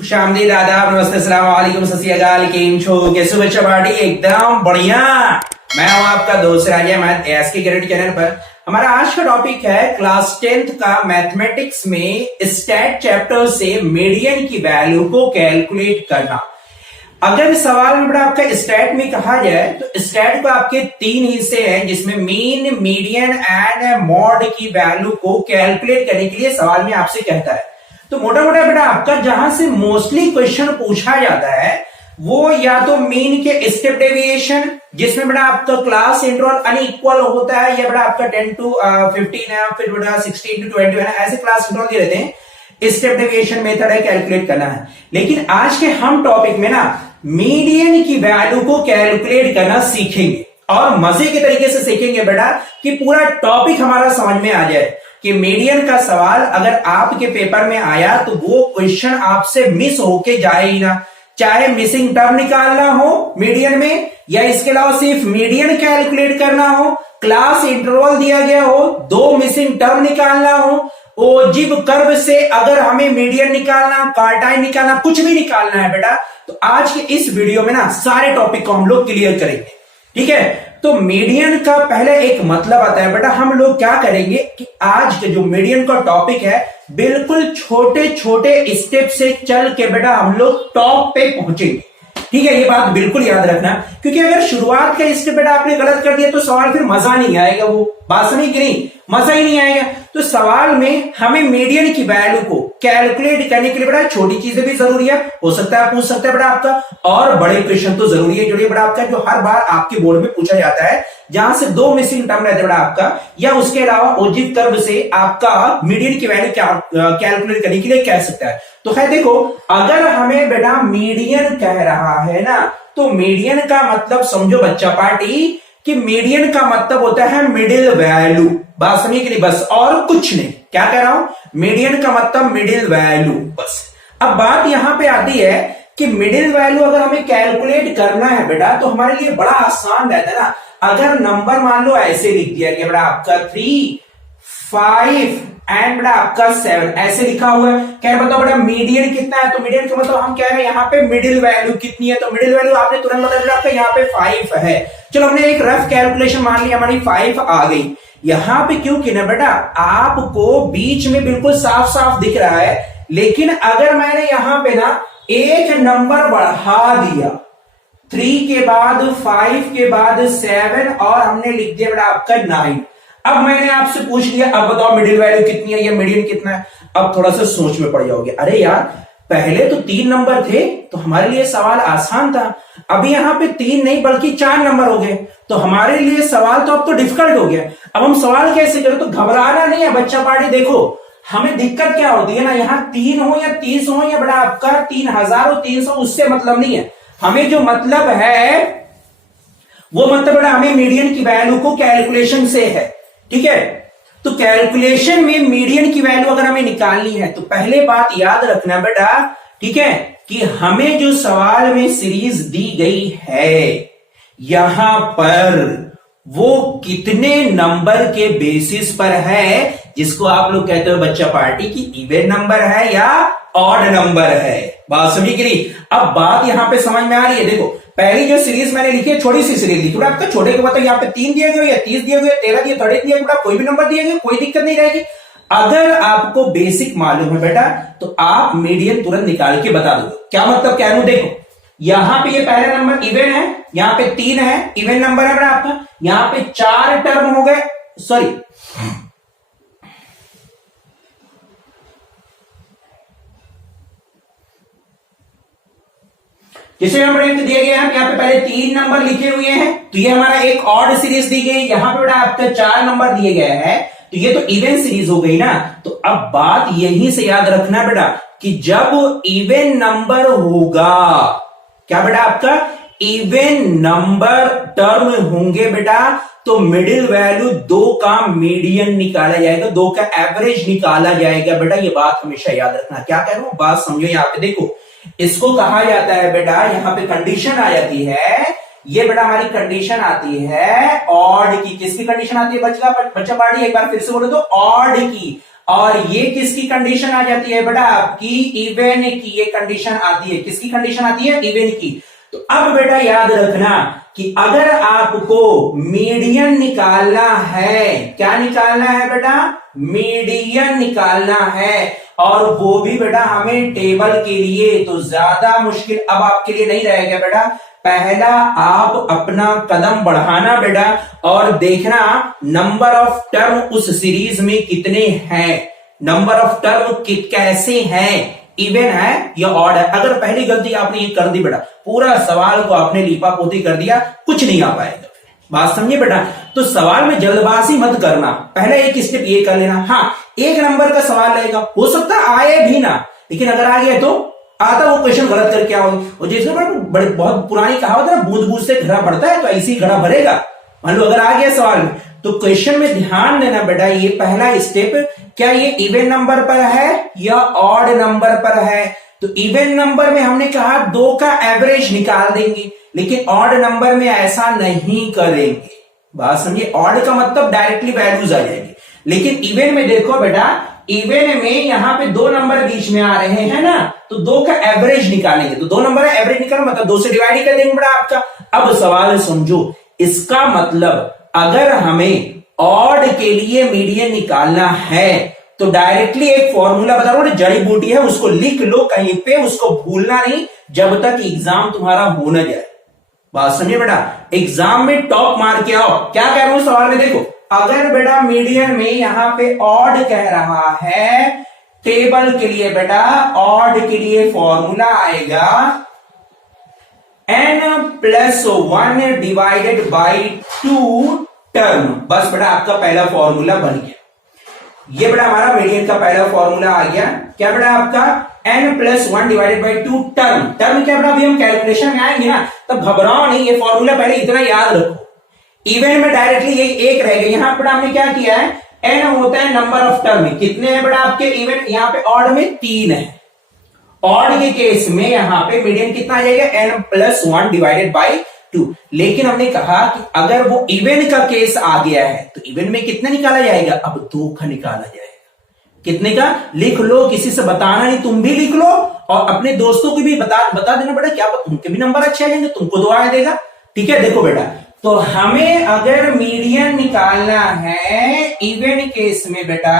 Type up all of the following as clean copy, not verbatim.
खुशामदीद, आदाब, नमस्ते, अस्सलाम वालेकुम, सत श्री अकाल, केम छो, कैसे हो बच्चा पार्टी? एकदम बढ़िया। मैं हूं आपका दोस्त राजा अहमद एएसके क्रेडिट चैनल पर। हमारा आज का टॉपिक है क्लास 10th का मैथमेटिक्स में स्टैट चैप्टर से मीडियन की वैल्यू को कैलकुलेट करना। अगर सवाल में बड़ा आपका स्टैट में कहा जाए तो स्टैट को आपके तीन हिस्से हैं, जिसमें मीन, मीडियन एंड मॉड की वैल्यू को कैलकुलेट करने के लिए सवाल में आपसे कहता है। तो मोटा मोटा बेटा आपका जहां से मोस्टली क्वेश्चन पूछा जाता है वो या तो मीन के स्टेप डेविएशन, जिसमें बेटा आपका क्लास इंटरवल अनइक्वल होता है, या बेटा आपका 10 to 15 है, फिर बेटा 16 to 21 है, ऐसे क्लास इंटरवल दे देते हैं। स्टेप डेविएशन मेथड है, कैलकुलेट करना है। लेकिन आज के हम टॉपिक में ना मीडियन की वैल्यू को कैलकुलेट करना सीखेंगे, और मजे के तरीके से सीखेंगे बेटा कि पूरा टॉपिक हमारा समझ में आ जाए कि मीडियन का सवाल अगर आपके पेपर में आया तो वो क्वेश्चन आपसे मिस होके जाए ही ना। चाहे मिसिंग टर्म निकालना हो मीडियन में, या इसके अलावा सिर्फ मीडियन कैलकुलेट करना हो, क्लास इंटरवल दिया गया हो, दो मिसिंग टर्म निकालना हो, ओजिब कर्व से अगर हमें मीडियन निकालना, कार्टाइन निकालना, कुछ भी निकालना है बेटा, तो आज के इस वीडियो में ना सारे टॉपिक को हम लोग क्लियर करेंगे। ठीक है, तो मीडियन का पहले एक मतलब आता है बेटा। हम लोग क्या करेंगे कि आज के जो मीडियन का टॉपिक है बिल्कुल छोटे छोटे स्टेप से चल के बेटा हम लोग टॉप पे पहुंचेंगे। ठीक है, ये बात बिल्कुल याद रखना, क्योंकि अगर शुरुआत का स्टेप बेटा आपने गलत कर दिया तो सवाल फिर मजा नहीं आएगा। वो बात समझ कि नहीं, मजा ही नहीं आएगा। तो सवाल में हमें मीडियन की वैल्यू को कैलकुलेट करने के लिए बेटा छोटी चीजें भी जरूरी है, हो सकता है पूछ सकता है बेटा आपका, और बड़े क्वेश्चन तो जरूरी है जो बेटा आपका, जो हर बार आपके बोर्ड में पूछा जाता है, जहां से दो मिसिंग टर्म रहते बेटा आपका, या उसके अलावा ओजिब कर्व से आपका मीडियन की वैल्यू कैलकुलेट करने के लिए कह सकता है। तो खैर देखो, अगर हमें बेटा मीडियन कह रहा है ना, तो मीडियन का मतलब समझो बच्चा पार्टी कि मीडियन का मतलब होता है मिडिल वैल्यू। बात समझिए कि नहीं, बस और कुछ नहीं। क्या कह रहा हूं, मीडियन का मतलब मिडिल वैल्यू, बस। अब बात यहां पे आती है कि मिडिल वैल्यू अगर हमें कैलकुलेट करना है बेटा तो हमारे लिए बड़ा आसान रहता है ना। अगर नंबर मान लो ऐसे लिख दिया गया बेटा आपका 3, 5 एंड बेटा आपका 7 ऐसे लिखा हुआ है, क्या बताओ बेटा मीडियन कितना है? तो मीडियन का मतलब हम कह रहे हैं यहाँ पे मिडिल वैल्यू कितनी है, तो मिडिल वैल्यू आपने तुरंत बता दिया आपका यहाँ पे 5 है। चलो हमने एक रफ कैलकुलेशन मान लिया, हमारी 5 आ गई। यहाँ पे क्यों कि ना बेटा आपको बीच में बिल्कुल साफ साफ दिख रहा है, लेकिन अगर मैंने यहां पे ना एक नंबर बढ़ा दिया, 3 के बाद 5 के बाद 7 और हमने लिख दिया बेटा आपका 9। अब मैंने आपसे पूछ लिया, अब बताओ मिडिल वैल्यू कितनी है या मीडियन कितना है? अब थोड़ा सा सोच में पड़ जाओगे, अरे यार पहले तो 3 नंबर थे तो हमारे लिए सवाल आसान था, अभी यहां पे 3 नहीं बल्कि 4 नंबर हो गए, तो हमारे लिए सवाल तो अब तो डिफिकल्ट हो गया। अब हम सवाल कैसे करें? तो घबराना नहीं है बच्चा पार्टी। देखो हमें दिक्कत क्या होती है ना, यहाँ 3 हो या 30 हो या बड़ा आपका 3300, उससे मतलब नहीं है। हमें जो मतलब है वो मतलब बड़ा हमें मीडियन की वैल्यू को कैलकुलेशन से है। ठीक है, तो कैलकुलेशन में मीडियन की वैल्यू अगर हमें निकालनी है तो पहले बात याद रखना बेटा, ठीक है, कि हमें जो सवाल में सीरीज दी गई है यहां पर वो कितने नंबर के बेसिस पर है, जिसको आप लोग कहते हो बच्चा पार्टी की इवन नंबर है या ऑड नंबर है। बात समझी कि नहीं? अब बात यहां पे समझ में आ रही है। देखो पहली जो सीरीज मैंने लिखी है, छोटी सी सीरीज लिखी, आपका छोटे के मतलब यहाँ पे 3 दिए गए या 30 दिए गए, 13 दिए, 30 दिए गए, कोई भी नंबर दिए गए, कोई दिक्कत नहीं रहेगी। अगर आपको बेसिक मालूम है बेटा तो आप मीडियन तुरंत निकाल के बता दो। क्या मतलब कह रहा हूं, देखो यहां पे ये पहला नंबर इवन है, यहां पे 3 है, इवन नंबर है बेटा आपका, यहां पे 4 टर्म हो गए, सॉरी जिसे नंबर दिए गए हैं, यहाँ पे पहले 3 नंबर लिखे हुए हैं, तो ये हमारा एक ऑड सीरीज दी गई, यहां पे बेटा आपका 4 नंबर दिए गए हैं, तो ये तो इवन सीरीज हो गई ना। तो अब बात यहीं से याद रखना बेटा कि जब इवन नंबर होगा, क्या बेटा आपका इवन नंबर टर्म होंगे बेटा, तो मिडिल वैल्यू 2 का मीडियन निकाला जाएगा, 2 का एवरेज निकाला जाएगा बेटा। ये बात हमेशा याद रखना। क्या कह रहा हूं, बात समझो। यहाँ पे देखो इसको कहा जाता है बेटा, यहां पे कंडीशन आ जाती है, ये बेटा हमारी कंडीशन आती है ऑड की। किसकी कंडीशन आती है बच्चा पार्टी? एक बार फिर से बोलो तो ऑड की। और ये किसकी कंडीशन आ जाती है बेटा, आपकी इवन की ये कंडीशन आती है। किसकी कंडीशन आती है, इवन की। तो अब बेटा याद रखना कि अगर आपको मीडियन निकालना है, क्या निकालना है बेटा, मीडियन निकालना है, और वो भी बेटा हमें टेबल के लिए, तो ज्यादा मुश्किल अब आपके लिए नहीं रहेगा बेटा। पहला आप अपना कदम बढ़ाना बेटा और देखना नंबर ऑफ टर्म उस सीरीज में कितने हैं, नंबर ऑफ टर्म कैसे हैं, इवन है या ऑड है। अगर पहली गलती आपने ये कर दी बेटा, पूरा सवाल को आपने लीपा पोती कर दिया, कुछ नहीं आ पाएगा। बात समझिए बेटा। तो सवाल में जल्दबाजी मत करना, पहले एक स्टेप ये कर लेना। हाँ, एक नंबर का सवाल रहेगा, हो सकता आए भी ना, लेकिन अगर आ गया तो आता वो क्वेश्चन गलत करके आओगे। और जैसे बड़े बहुत पुरानी कहावत है ना, बूंद बूंद से घड़ा बढ़ता है, तो ऐसे ही घड़ा भरेगा। मान लो अगर आ गया सवाल में, तो क्वेश्चन में ध्यान देना बेटा, ये पहला स्टेप, क्या ये इवन नंबर पर है या ऑड नंबर पर है। तो इवन नंबर में हमने कहा 2 का एवरेज निकाल देंगे, लेकिन ऑड नंबर में ऐसा नहीं करेंगे। बात समझिए, ऑड का मतलब डायरेक्टली वैल्यूज आ जाएंगे, लेकिन इवन में देखो बेटा, इवन में यहां पे 2 नंबर बीच में आ रहे हैं ना, तो 2 का एवरेज निकालेंगे। तो 2 नंबर है, एवरेज निकाल मतलब 2 से डिवाइड ही कर देंगे बेटा आपका। अब सवाल समझो, इसका मतलब अगर हमें ऑड के लिए मीडियन निकालना है, तो डायरेक्टली एक फॉर्मूला बता रहा हूं, जड़ी बूटी है, उसको लिख लो कहीं पे, उसको भूलना नहीं जब तक एग्जाम तुम्हारा हो न जाए। बात समझिए बेटा, एग्जाम में टॉप मार के आओ। क्या कह रहा हूं सवाल में, देखो अगर बेटा मीडियन में यहां पे ऑड कह रहा है, टेबल के लिए बेटा ऑड के लिए फॉर्मूला आएगा n+1 डिवाइडेड बाई 2 टर्म। बस बेटा आपका पहला फॉर्मूला बन गया। ये बेटा हमारा मीडियन का पहला फॉर्मूला आ गया। क्या बेटा आपका n+1 divided by 2 term. Term क्या बेटा, अभी हम कैलकुलेशन में आएंगे ना, तब घबराओ नहीं, ये फॉर्मूला पहले इतना याद रखो। इवन में डायरेक्टली ये एक रहेगा। यहां बेटा हमने क्या किया है, n होता है नंबर ऑफ टर्म। कितने हैं बेटा आपके इवन, यहां पे ऑड में 3 है। ऑड के केस में यहां पे मीडियन कितना आ जाएगा, n+1 डिवाइडेड बाई 2। लेकिन हमने कहा कि अगर वो इवन का केस आ गया है, तो इवन में कितना निकाला जाएगा, अब 2 का निकाला जाएगा। कितने का, लिख लो, किसी से बताना नहीं, तुम भी लिख लो और अपने दोस्तों को भी बता देना बेटा, क्या उनके भी नंबर अच्छे आ जाएंगे, तुमको दुआ देगा। ठीक है, देखो बेटा, तो हमें अगर मीडियन निकालना है इवन केस में बेटा,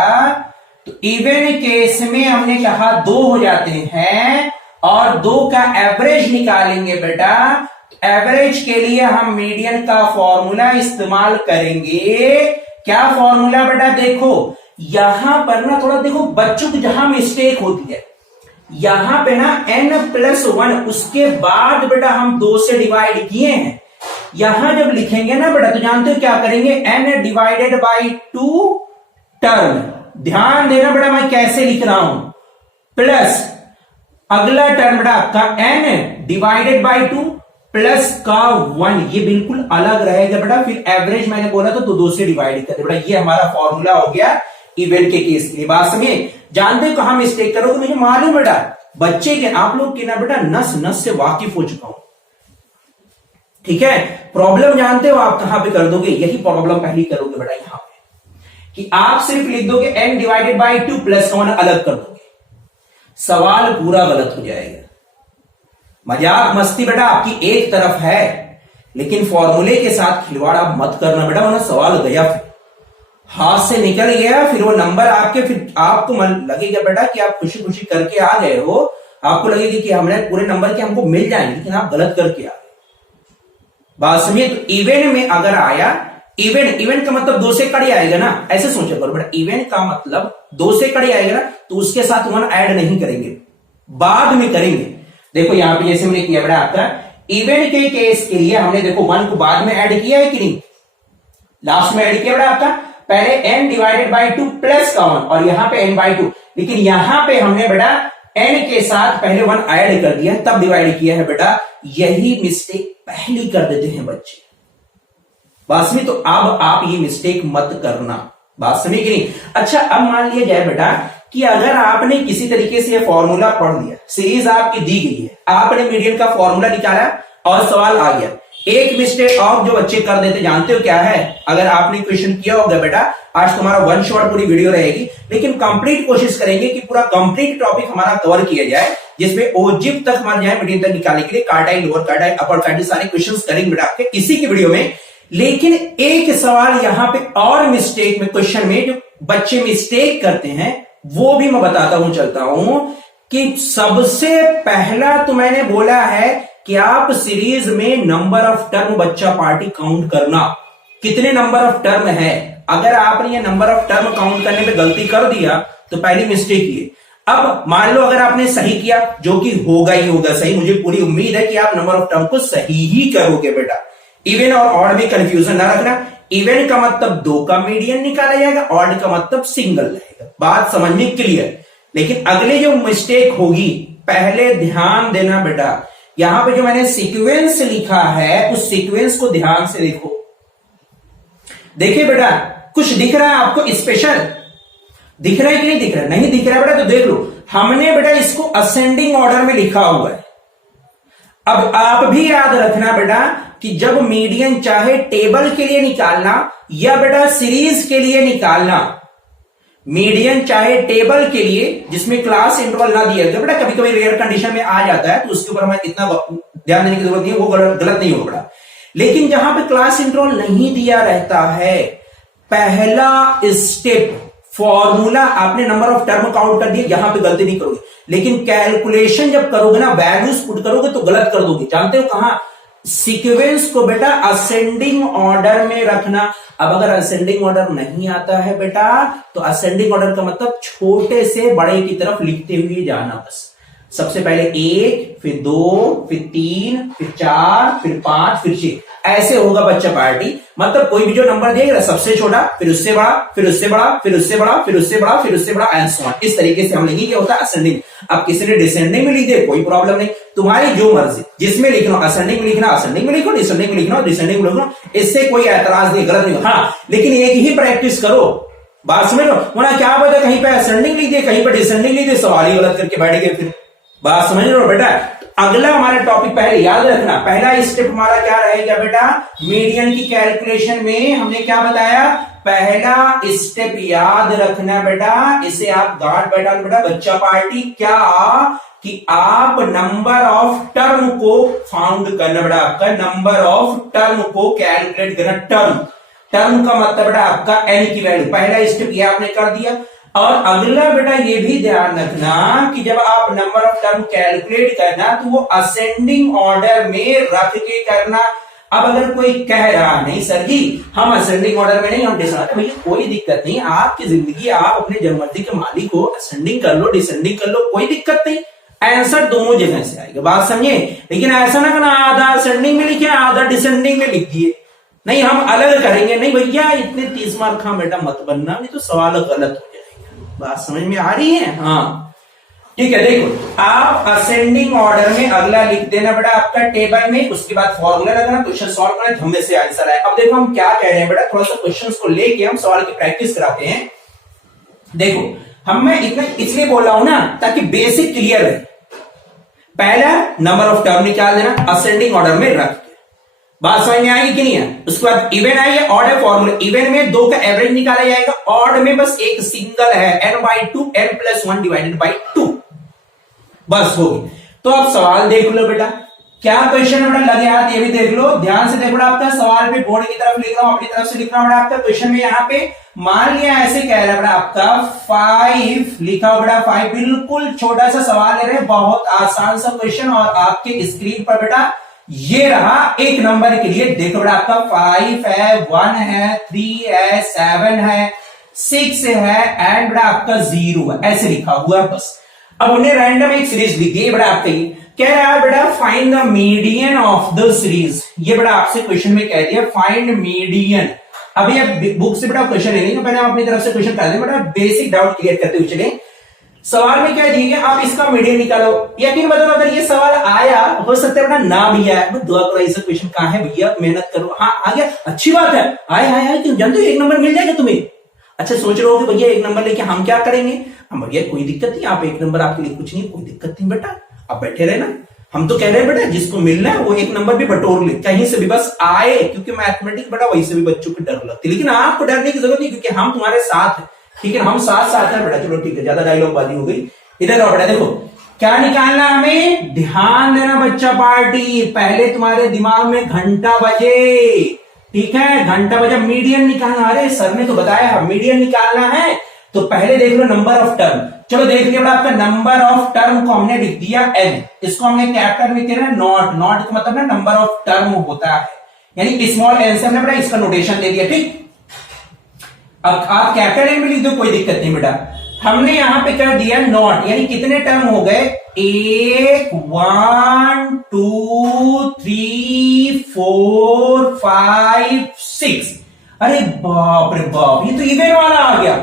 तो इवन केस में हमने कहा 2 हो जाते हैं, और 2 का एवरेज निकालेंगे बेटा। एवरेज के लिए हम मीडियन का फॉर्मूला इस्तेमाल करेंगे। क्या फॉर्मूला बेटा, देखो यहां पर ना थोड़ा देखो बच्चों की जहां मिस्टेक होती है, यहां पे ना n+1 उसके बाद बेटा हम 2 से डिवाइड किए हैं। यहां जब लिखेंगे ना बेटा, तो जानते हो क्या करेंगे, n डिवाइडेड बाई 2 टर्म। ध्यान देना बेटा मैं कैसे लिख रहा हूं, प्लस अगला टर्म बेटा आपका n डिवाइडेड बाई 2 प्लस का 1, ये बिल्कुल अलग रहेगा बेटा। फिर एवरेज मैंने बोला था तो 2 से डिवाइड करते बेटा। ये हमारा फॉर्मूला हो गया इवन के केस की। बात समझिए, जानते हो कहां मिस्टेक करोगे, मुझे मालूम बेटा, बच्चे के आप लोग की ना बेटा नस नस से वाकिफ हो चुका हूं। ठीक है, प्रॉब्लम जानते हो आप कहां पे कर दोगे, यही प्रॉब्लम पहली करोगे बेटा यहां पे, कि आप सिर्फ लिख दोगे n डिवाइडेड बाई 2 प्लस का 1 अलग कर दोगे, सवाल पूरा गलत हो जाएगा। मजाक मस्ती बेटा आपकी एक तरफ है, लेकिन फॉर्मूले के साथ खिलवाड़ आप मत करना बेटा, वरना सवाल गया, फिर हाथ से निकल गया, फिर वो नंबर आपके, फिर आपको मन लगेगा बेटा कि आप खुशी खुशी करके आ गए हो, आपको लगेगा कि हमने पूरे नंबर के हमको मिल जाएंगे, लेकिन आप गलत करके आ गए। बात समझिए, तो इवन में अगर आया, इवन का मतलब 2 से कड़ी आएगा ना, ऐसे सोचा करो बेटा, इवन का मतलब 2 से कड़ी आएगा ना, तो उसके साथ 1 ऐड नहीं करेंगे, बाद में करेंगे। देखो यहां पे जैसे हमने किया बेटा आपका इवन के केस के लिए, हमने देखो 1 को बाद में ऐड किया है कि नहीं, लास्ट में ऐड किया बेटा आपका, पहले n डिवाइडेड बाई 2 प्लस का 1, और यहां पे n बाई 2, लेकिन यहां पे हमने बेटा n के साथ पहले 1 ऐड कर दिया, तब डिवाइड किया है बेटा। यही मिस्टेक पहली कर देते हैं बच्चे। बात समझे, तो अब आप ये मिस्टेक मत करना। बात समझे कि नहीं। अच्छा, अब मान लिया जाए बेटा कि अगर आपने किसी तरीके से ये फॉर्मूला पढ़ लिया, सीरीज आपकी दी गई है, आपने मीडियन का फॉर्मूला निकाला और सवाल आ गया, एक मिस्टेक और जो बच्चे कर देते जानते हो क्या है? अगर आपने क्वेश्चन किया होगा बेटा, आज तुम्हारा वन शॉट पूरी वीडियो रहेगी, लेकिन कंप्लीट कोशिश करेंगे कि पूरा कंप्लीट टॉपिक हमारा कवर किया जाए, जिसमें ओजिव तक हमारे जाए, मीडियन तक निकालने के लिए कार्टाइल, लोअर कार्टाइल, अपर कार्टाइल सारे क्वेश्चंस करेंगे बेटा आपके इसी की वीडियो में। लेकिन एक सवाल यहां पे और मिस्टेक में क्वेश्चन में जो बच्चे मिस्टेक करते हैं वो भी मैं बताता हूं, चलता हूं कि सबसे पहला तो मैंने बोला है कि आप सीरीज में नंबर ऑफ टर्म बच्चा पार्टी काउंट करना, कितने नंबर ऑफ टर्म है। अगर आपने ये नंबर ऑफ टर्म काउंट करने में गलती कर दिया तो पहली मिस्टेक ये। अब मान लो अगर आपने सही किया, जो कि होगा ही होगा सही, मुझे पूरी उम्मीद है कि आप नंबर ऑफ टर्म को सही ही करोगे बेटा। इवन और ऑड में कंफ्यूजन ना रखना, इवन का मतलब 2 का मीडियन निकाला जाएगा, ऑड का मतलब सिंगल रहेगा, बात समझने क्लियर। लेकिन अगले जो मिस्टेक होगी, पहले ध्यान देना बेटा, यहां पे जो मैंने सीक्वेंस लिखा है उस सीक्वेंस को ध्यान से देखो। देखिए बेटा, कुछ दिख रहा है आपको स्पेशल? दिख रहा है कि नहीं दिख रहा है? नहीं दिख रहा है बेटा तो देख लो, हमने बेटा इसको असेंडिंग ऑर्डर में लिखा हुआ है। अब आप भी याद रखना बेटा कि जब मीडियन चाहे टेबल के लिए निकालना या बेटा सीरीज के लिए निकालना, मीडियन चाहे टेबल के लिए जिसमें क्लास इंटरवल ना दिया गया बेटा, कभी कभी रेयर कंडीशन में आ जाता है तो उसके ऊपर हमें इतना ध्यान देने की जरूरत नहीं है, वो गलत नहीं होगा बेटा। लेकिन जहां पे क्लास इंटरवल नहीं दिया रहता है, पहला स्टेप फॉर्मूला आपने नंबर ऑफ टर्म काउंट कर दिया, यहां पे गलती नहीं करोगे। लेकिन कैलकुलेशन जब करोगे ना, वैल्यूज पुट करोगे तो गलत कर दोगे। जानते हो कहां? सीक्वेंस को बेटा असेंडिंग ऑर्डर में रखना। अब अगर असेंडिंग ऑर्डर नहीं आता है बेटा तो असेंडिंग ऑर्डर का मतलब छोटे से बड़े की तरफ लिखते हुए जाना। बस सबसे पहले 1, फिर 2, फिर 3, फिर 4, फिर 5, फिर 6, ऐसे होगा बच्चा पार्टी। मतलब कोई भी जो नंबर देगा सबसे छोटा, फिर उससे बड़ा, फिर उससे बड़ा, फिर उससे बड़ा, फिर उससे बड़ा, फिर उससे बड़ा, एंड सो ऑन। इस तरीके से हम लिखेंगे। क्या होता है? असेंडिंग। अब किसी ने डिसेंडिंग में लिख दे, कोई प्रॉब्लम नहीं, तुम्हारी जो मर्जी, जिसमें लिखना, असेंडिंग में लिखना असेंडिंग में लिखो, डिसेंडिंग में लिखना डिसेंडिंग में लिखो, इससे कोई ऐतराज नहीं, गलत नहीं। हाँ, लेकिन एक ही प्रैक्टिस करो, बात समझ लो। वरना क्या पता कहीं पे असेंडिंग लिख दे, कहीं पे डिसेंडिंग लिख दे, सवाल ही गलत करके बैठ गए, फिर बात समझ लो बेटा। अगला हमारा टॉपिक पहले याद रखना, पहला स्टेप हमारा क्या रहेगा बेटा? मीडियन की कैलकुलेशन में हमने क्या बताया? पहला स्टेप याद रखना बेटा, इसे आप गार्ड बैठा लो बेटा बच्चा पार्टी। क्या? कि आप नंबर ऑफ टर्म को फाउंड करना बेटा, आपका नंबर ऑफ टर्म को कैलकुलेट करना। टर्म का मतलब बेटा आपका एन की वैल्यू। पहला स्टेप ये आपने कर दिया। और अगला बेटा ये भी ध्यान रखना कि जब आप नंबर ऑफ टर्म कैलकुलेट करना तो वो असेंडिंग ऑर्डर में रख के करना। अब अगर कोई कह रहा नहीं सर जी हम असेंडिंग ऑर्डर में नहीं, हम डिसेंडिंग, भैया कोई दिक्कत नहीं, आपकी जिंदगी, आप अपने जन्ममर्जी के मालिक हो, असेंडिंग कर लो, डिसेंडिंग कर लो, कोई दिक्कत नहीं, आंसर दोनों जगह से आएगा, बात समझे। लेकिन ऐसा ना करना आधा असेंडिंग में लिखे आधा डिसेंडिंग में लिख दिए, नहीं हम अलग करेंगे, नहीं भैया इतने 30 मार्क का बेटा मत बनना, नहीं तो सवाल गलत हो जाएगा। बात समझ में आ रही है? हाँ ठीक है। देखो आप असेंडिंग ऑर्डर में अगला लिख देना बेटा आपका टेबल में, उसके बाद फॉर्मूला लगाना, क्वेश्चन सॉल्व करना, हमें से आंसर आए। अब देखो हम क्या कह रहे हैं बेटा, थोड़ा सा क्वेश्चंस को लेके हम सवाल की प्रैक्टिस कराते हैं। देखो हम मैं इतना इसलिए बोल रहा हूं ना ताकि बेसिक क्लियर रहे। पहला नंबर ऑफ टर्म निकाल देना असेंडिंग ऑर्डर में रख के, बात समझ में आएगी कि नहीं है। उसके बाद इवन आई है, ऑड है, फॉर्मूला इवन में 2 का एवरेज निकाला जाएगा, ऑड में बस एक सिंगल है n/2 n+1 डिवाइडेड बाई 2, बस हो गई। तो अब सवाल देख लो बेटा, क्या क्वेश्चन है बेटा, लगे हाथ ये भी देख लो, ध्यान से देखो बेटा। आपका सवाल पे बोर्ड की तरफ लिख रहा हूं, अपनी तरफ से लिख रहा हूं बेटा। आपका क्वेश्चन में यहाँ पे मान लिया ऐसे कह रहा है बेटा, आपका 5 लिखा हो बेटा, 5 बिल्कुल छोटा सा सवाल ले रहे हैं, बहुत आसान सा क्वेश्चन। और आपके स्क्रीन पर बेटा ये रहा एक नंबर के लिए, देखो बेटा आपका 5 है, 1 है, 3 है, 7 है, 6 है, एंड बेटा आपका 0 है, ऐसे लिखा हुआ है बस। अब उन्हें रैंडम एक सीरीज लिख दी बेटा आपका, ये कह रहा है बेटा find the median of the series. ये बेटा आपसे क्वेश्चन में कह दिया फाइंड मीडियन। अभी आप बुक से बेटा क्वेश्चन ले लेंगे, पहले हम अपनी तरफ से क्वेश्चन कर दें बेटा, बेसिक डाउट क्लियर करते हुए चले। सवाल में क्या दिया, आप इसका मीडियन निकालो। यकीन बताओ अगर ये सवाल आया, हो सकता है बेटा ना भी आया, दुआ करो ऐसा क्वेश्चन कहां है भैया, मेहनत करो। हाँ आ गया, अच्छी बात है, आए क्यों जानते हो 1 नंबर मिल जाएगा तुम्हें। अच्छा सोच रहे हो कि भैया 1 नंबर लेके हम क्या करेंगे, हम भैया कोई दिक्कत नहीं, आप 1 नंबर आपके लिए कुछ नहीं, कोई दिक्कत नहीं बेटा, आप बैठे रहे ना। हम तो कह रहे हैं बेटा जिसको मिलना है वो एक नंबर भी बटोर ले, कहीं से भी बस आए, क्योंकि मैथमेटिक्स बेटा वैसे भी बच्चों को डर लगती है, लेकिन आपको डरने की जरूरत नहीं, क्योंकि हम तुम्हारे साथ हैं, ठीक है, हम साथ साथ हैं बेटा। चलो ठीक है, ज्यादा डायलॉग बाजी हो गई। इधर आओ बेटा, देखो क्या निकालना हमें, ध्यान देना बच्चा पार्टी, पहले तुम्हारे दिमाग में घंटा बजे, ठीक है, घंटा बजे, मीडियन निकालना। अरे सर ने तो बताया मीडियन निकालना है, तो पहले देख लो नंबर ऑफ टर्म। चलो देख लिया बेटा, आपका नंबर ऑफ टर्म को हमने लिख दिया n, इसको हमने कैपिटल में किया नॉट, नॉट का मतलब ना नंबर ऑफ टर्म होता है, यानी स्मॉल n से हमने बेटा इसका नोटेशन दे दिया, ठीक। अब आप कैपिटल एन में लिख दो, कोई दिक्कत नहीं बेटा। हमने यहां पे कर दिया नॉट, यानी कितने टर्म हो गए, 1 1 2 3 4 5 6। अरे बाप रे बाप, ये तो इवेन वाला आ गया।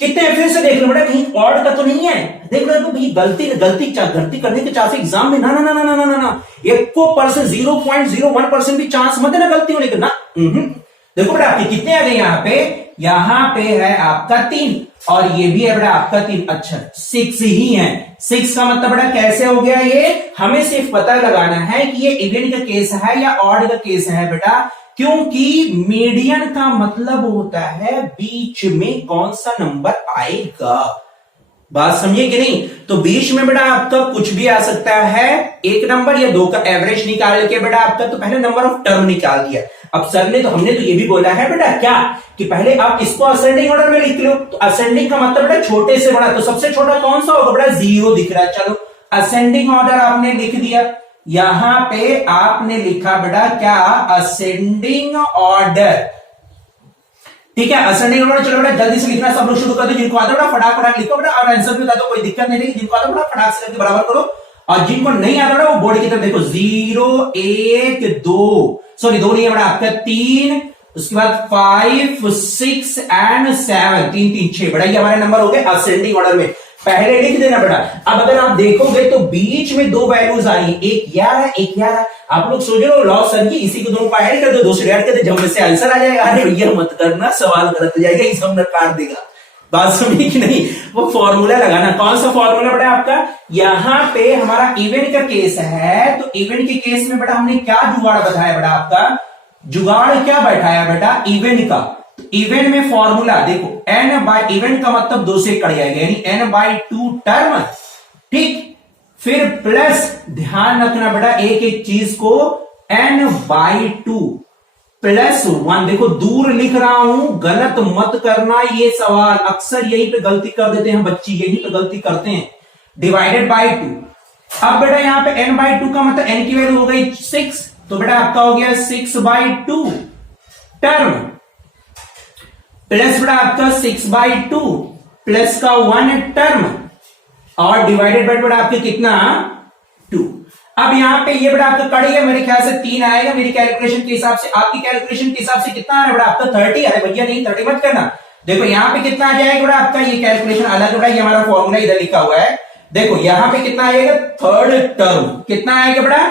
कितने फिर से देख लो बेटा, कहीं ऑड का तो नहीं है, देख लो भाई, गलती करने के चांस एग्जाम में ना ना ना ना ना ना ना 1% 0.01% भी चांस मत देना गलती होने का ना। देखो बेटा आपके कितने आ गए, यहाँ पे है आपका 3 और ये भी है बेटा आपका 3, अच्छा 6 ही है। 6 का मतलब बेटा कैसे हो गया ये, हमें सिर्फ पता लगाना है कि ये इवन का केस है या ऑड का केस है बेटा, क्योंकि मीडियन का मतलब होता है बीच में कौन सा नंबर आएगा। बात समझिए कि नहीं, तो बीच में बेटा आपका कुछ भी आ सकता है, एक नंबर या दो का एवरेज निकाल के बेटा आपका तो पहले नंबर ऑफ टर्म निकाल दिया। अब सर ने तो हमने तो ये भी बोला है बेटा क्या, कि पहले आप इसको असेंडिंग ऑर्डर में लिख लो, तो असेंडिंग का मतलब बेटा छोटे से बड़ा, तो सबसे छोटा कौन सा होगा बेटा, 0 दिख रहा है। चलो असेंडिंग ऑर्डर आपने लिख दिया, यहां पे आपने लिखा बेटा क्या, असेंडिंग ऑर्डर, ठीक है, असेंडिंग ऑर्डर। चलो बेटा जल्दी से लिखना सब लोग शुरू कर दो, जिनको आता बेटा फटाफट लिखो बेटा, और आंसर भी बता दो, कोई दिक्कत नहीं, जिनको आता बेटा फटाफट से करके बराबर करो, और जिनको नहीं आता बेटा वो बोर्ड की तरफ देखो, 0 1 2, सॉरी 2 नहीं है बेटा आपका 3, उसके बाद 5 6 एंड 7, 3 3 6 बेटा, ये हमारे नंबर हो गए असेंडिंग ऑर्डर में, पहले लिख देना बेटा। अब अगर आप देखोगे तो बीच में 2 वैल्यूज आ रही है, एक 11 एक 11। आप लोग सोच रहे हो लॉ सर जी इसी को दोनों को ऐड कर दो, 2 से ऐड कर दो, जब में से आंसर आ जाएगा। अरे भैया मत करना, सवाल गलत हो जाएगा, इस हमने काट देगा। बात समझी कि नहीं, वो फॉर्मूला लगाना, कौन सा फॉर्मूला बेटा आपका, यहां पे हमारा इवन का केस है, तो इवन के केस में बेटा हमने क्या जुगाड़ बताया बेटा, आपका जुगाड़ क्या बैठाया बेटा, इवन का। इवन में फॉर्मूला देखो, n बाय इवन का मतलब 2 से कट जाएगा, यानी n/2 टर्म, ठीक, फिर प्लस, ध्यान रखना बेटा एक एक चीज को, n/2 प्लस 1, देखो दूर लिख रहा हूं, गलत मत करना ये सवाल, अक्सर यही पे गलती कर देते हैं बच्चे, यही पे गलती करते हैं, डिवाइडेड बाय 2। अब बेटा यहां पे n/2 का मतलब n की वैल्यू हो गई 6, तो बेटा आपका हो गया 6/2 टर्म, प्लस बेटा आपका 6/2 प्लस का 1 टर्म, और डिवाइडेड बाय बेटा आपके कितना 2। अब यहां पे ये बेटा आपका कट गया, मेरे ख्याल से 3 आएगा, मेरी कैलकुलेशन के हिसाब से, आपकी कैलकुलेशन के हिसाब से कितना आ रहा है बेटा आपका 30। अरे भैया नहीं 30 मत करना, देखो यहां पे कितना आ जाएगा बेटा आपका, ये कैलकुलेशन अलग बेटा, ये हमारा फॉर्मूला इधर लिखा हुआ है, देखो यहां पे कितना आएगा, थर्ड टर्म, कितना आएगा बेटा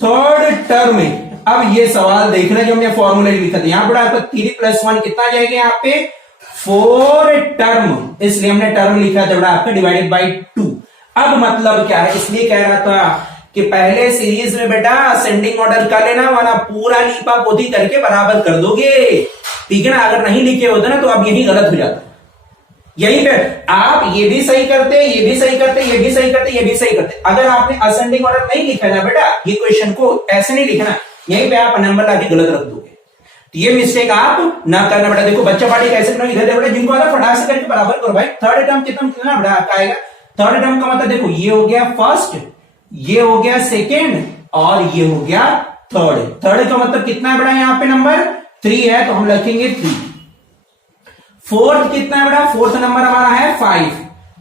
थर्ड टर्म में। अब ये सवाल देखना जो हमने फॉर्मूला लिखा था, यहां पर आपका 3 + 1 कितना आ जाएगा, यहाँ पे 4 टर्म, इसलिए हमने टर्म लिखा था बेटा आपका डिवाइडेड बाय 2। अब मतलब क्या है, इसलिए कह रहा था कि पहले सीरीज में बेटा असेंडिंग ऑर्डर कर लेना, वरना पूरा लीपा पोती करके बराबर कर दोगे, ठीक है ना। अगर नहीं लिखे होते ना तो अब यही गलत हो जाता, यही पे आप ये भी सही करते, ये भी सही करते, ये भी सही करते, ये भी सही करते। अगर आपने असेंडिंग ऑर्डर नहीं लिखा ना बेटा, ये क्वेश्चन को ऐसे नहीं लिखना, यहीं पे आप नंबर लाके गलत रख दोगे, तो ये मिस्टेक आप ना करना बेटा। देखो बच्चा पार्टी कैसे करना, इधर बेटा जिनको आता फटाक से करके बराबर करो भाई। थर्ड टर्म कितना बेटा आपका आएगा, थर्ड टर्म का मतलब देखो ये हो गया फर्स्ट, ये हो गया सेकेंड, और ये हो गया थर्ड। थर्ड का मतलब कितना है बेटा, यहाँ पे नंबर 3 है, तो हम लिखेंगे 3। फोर्थ कितना है बेटा, फोर्थ नंबर हमारा है 5,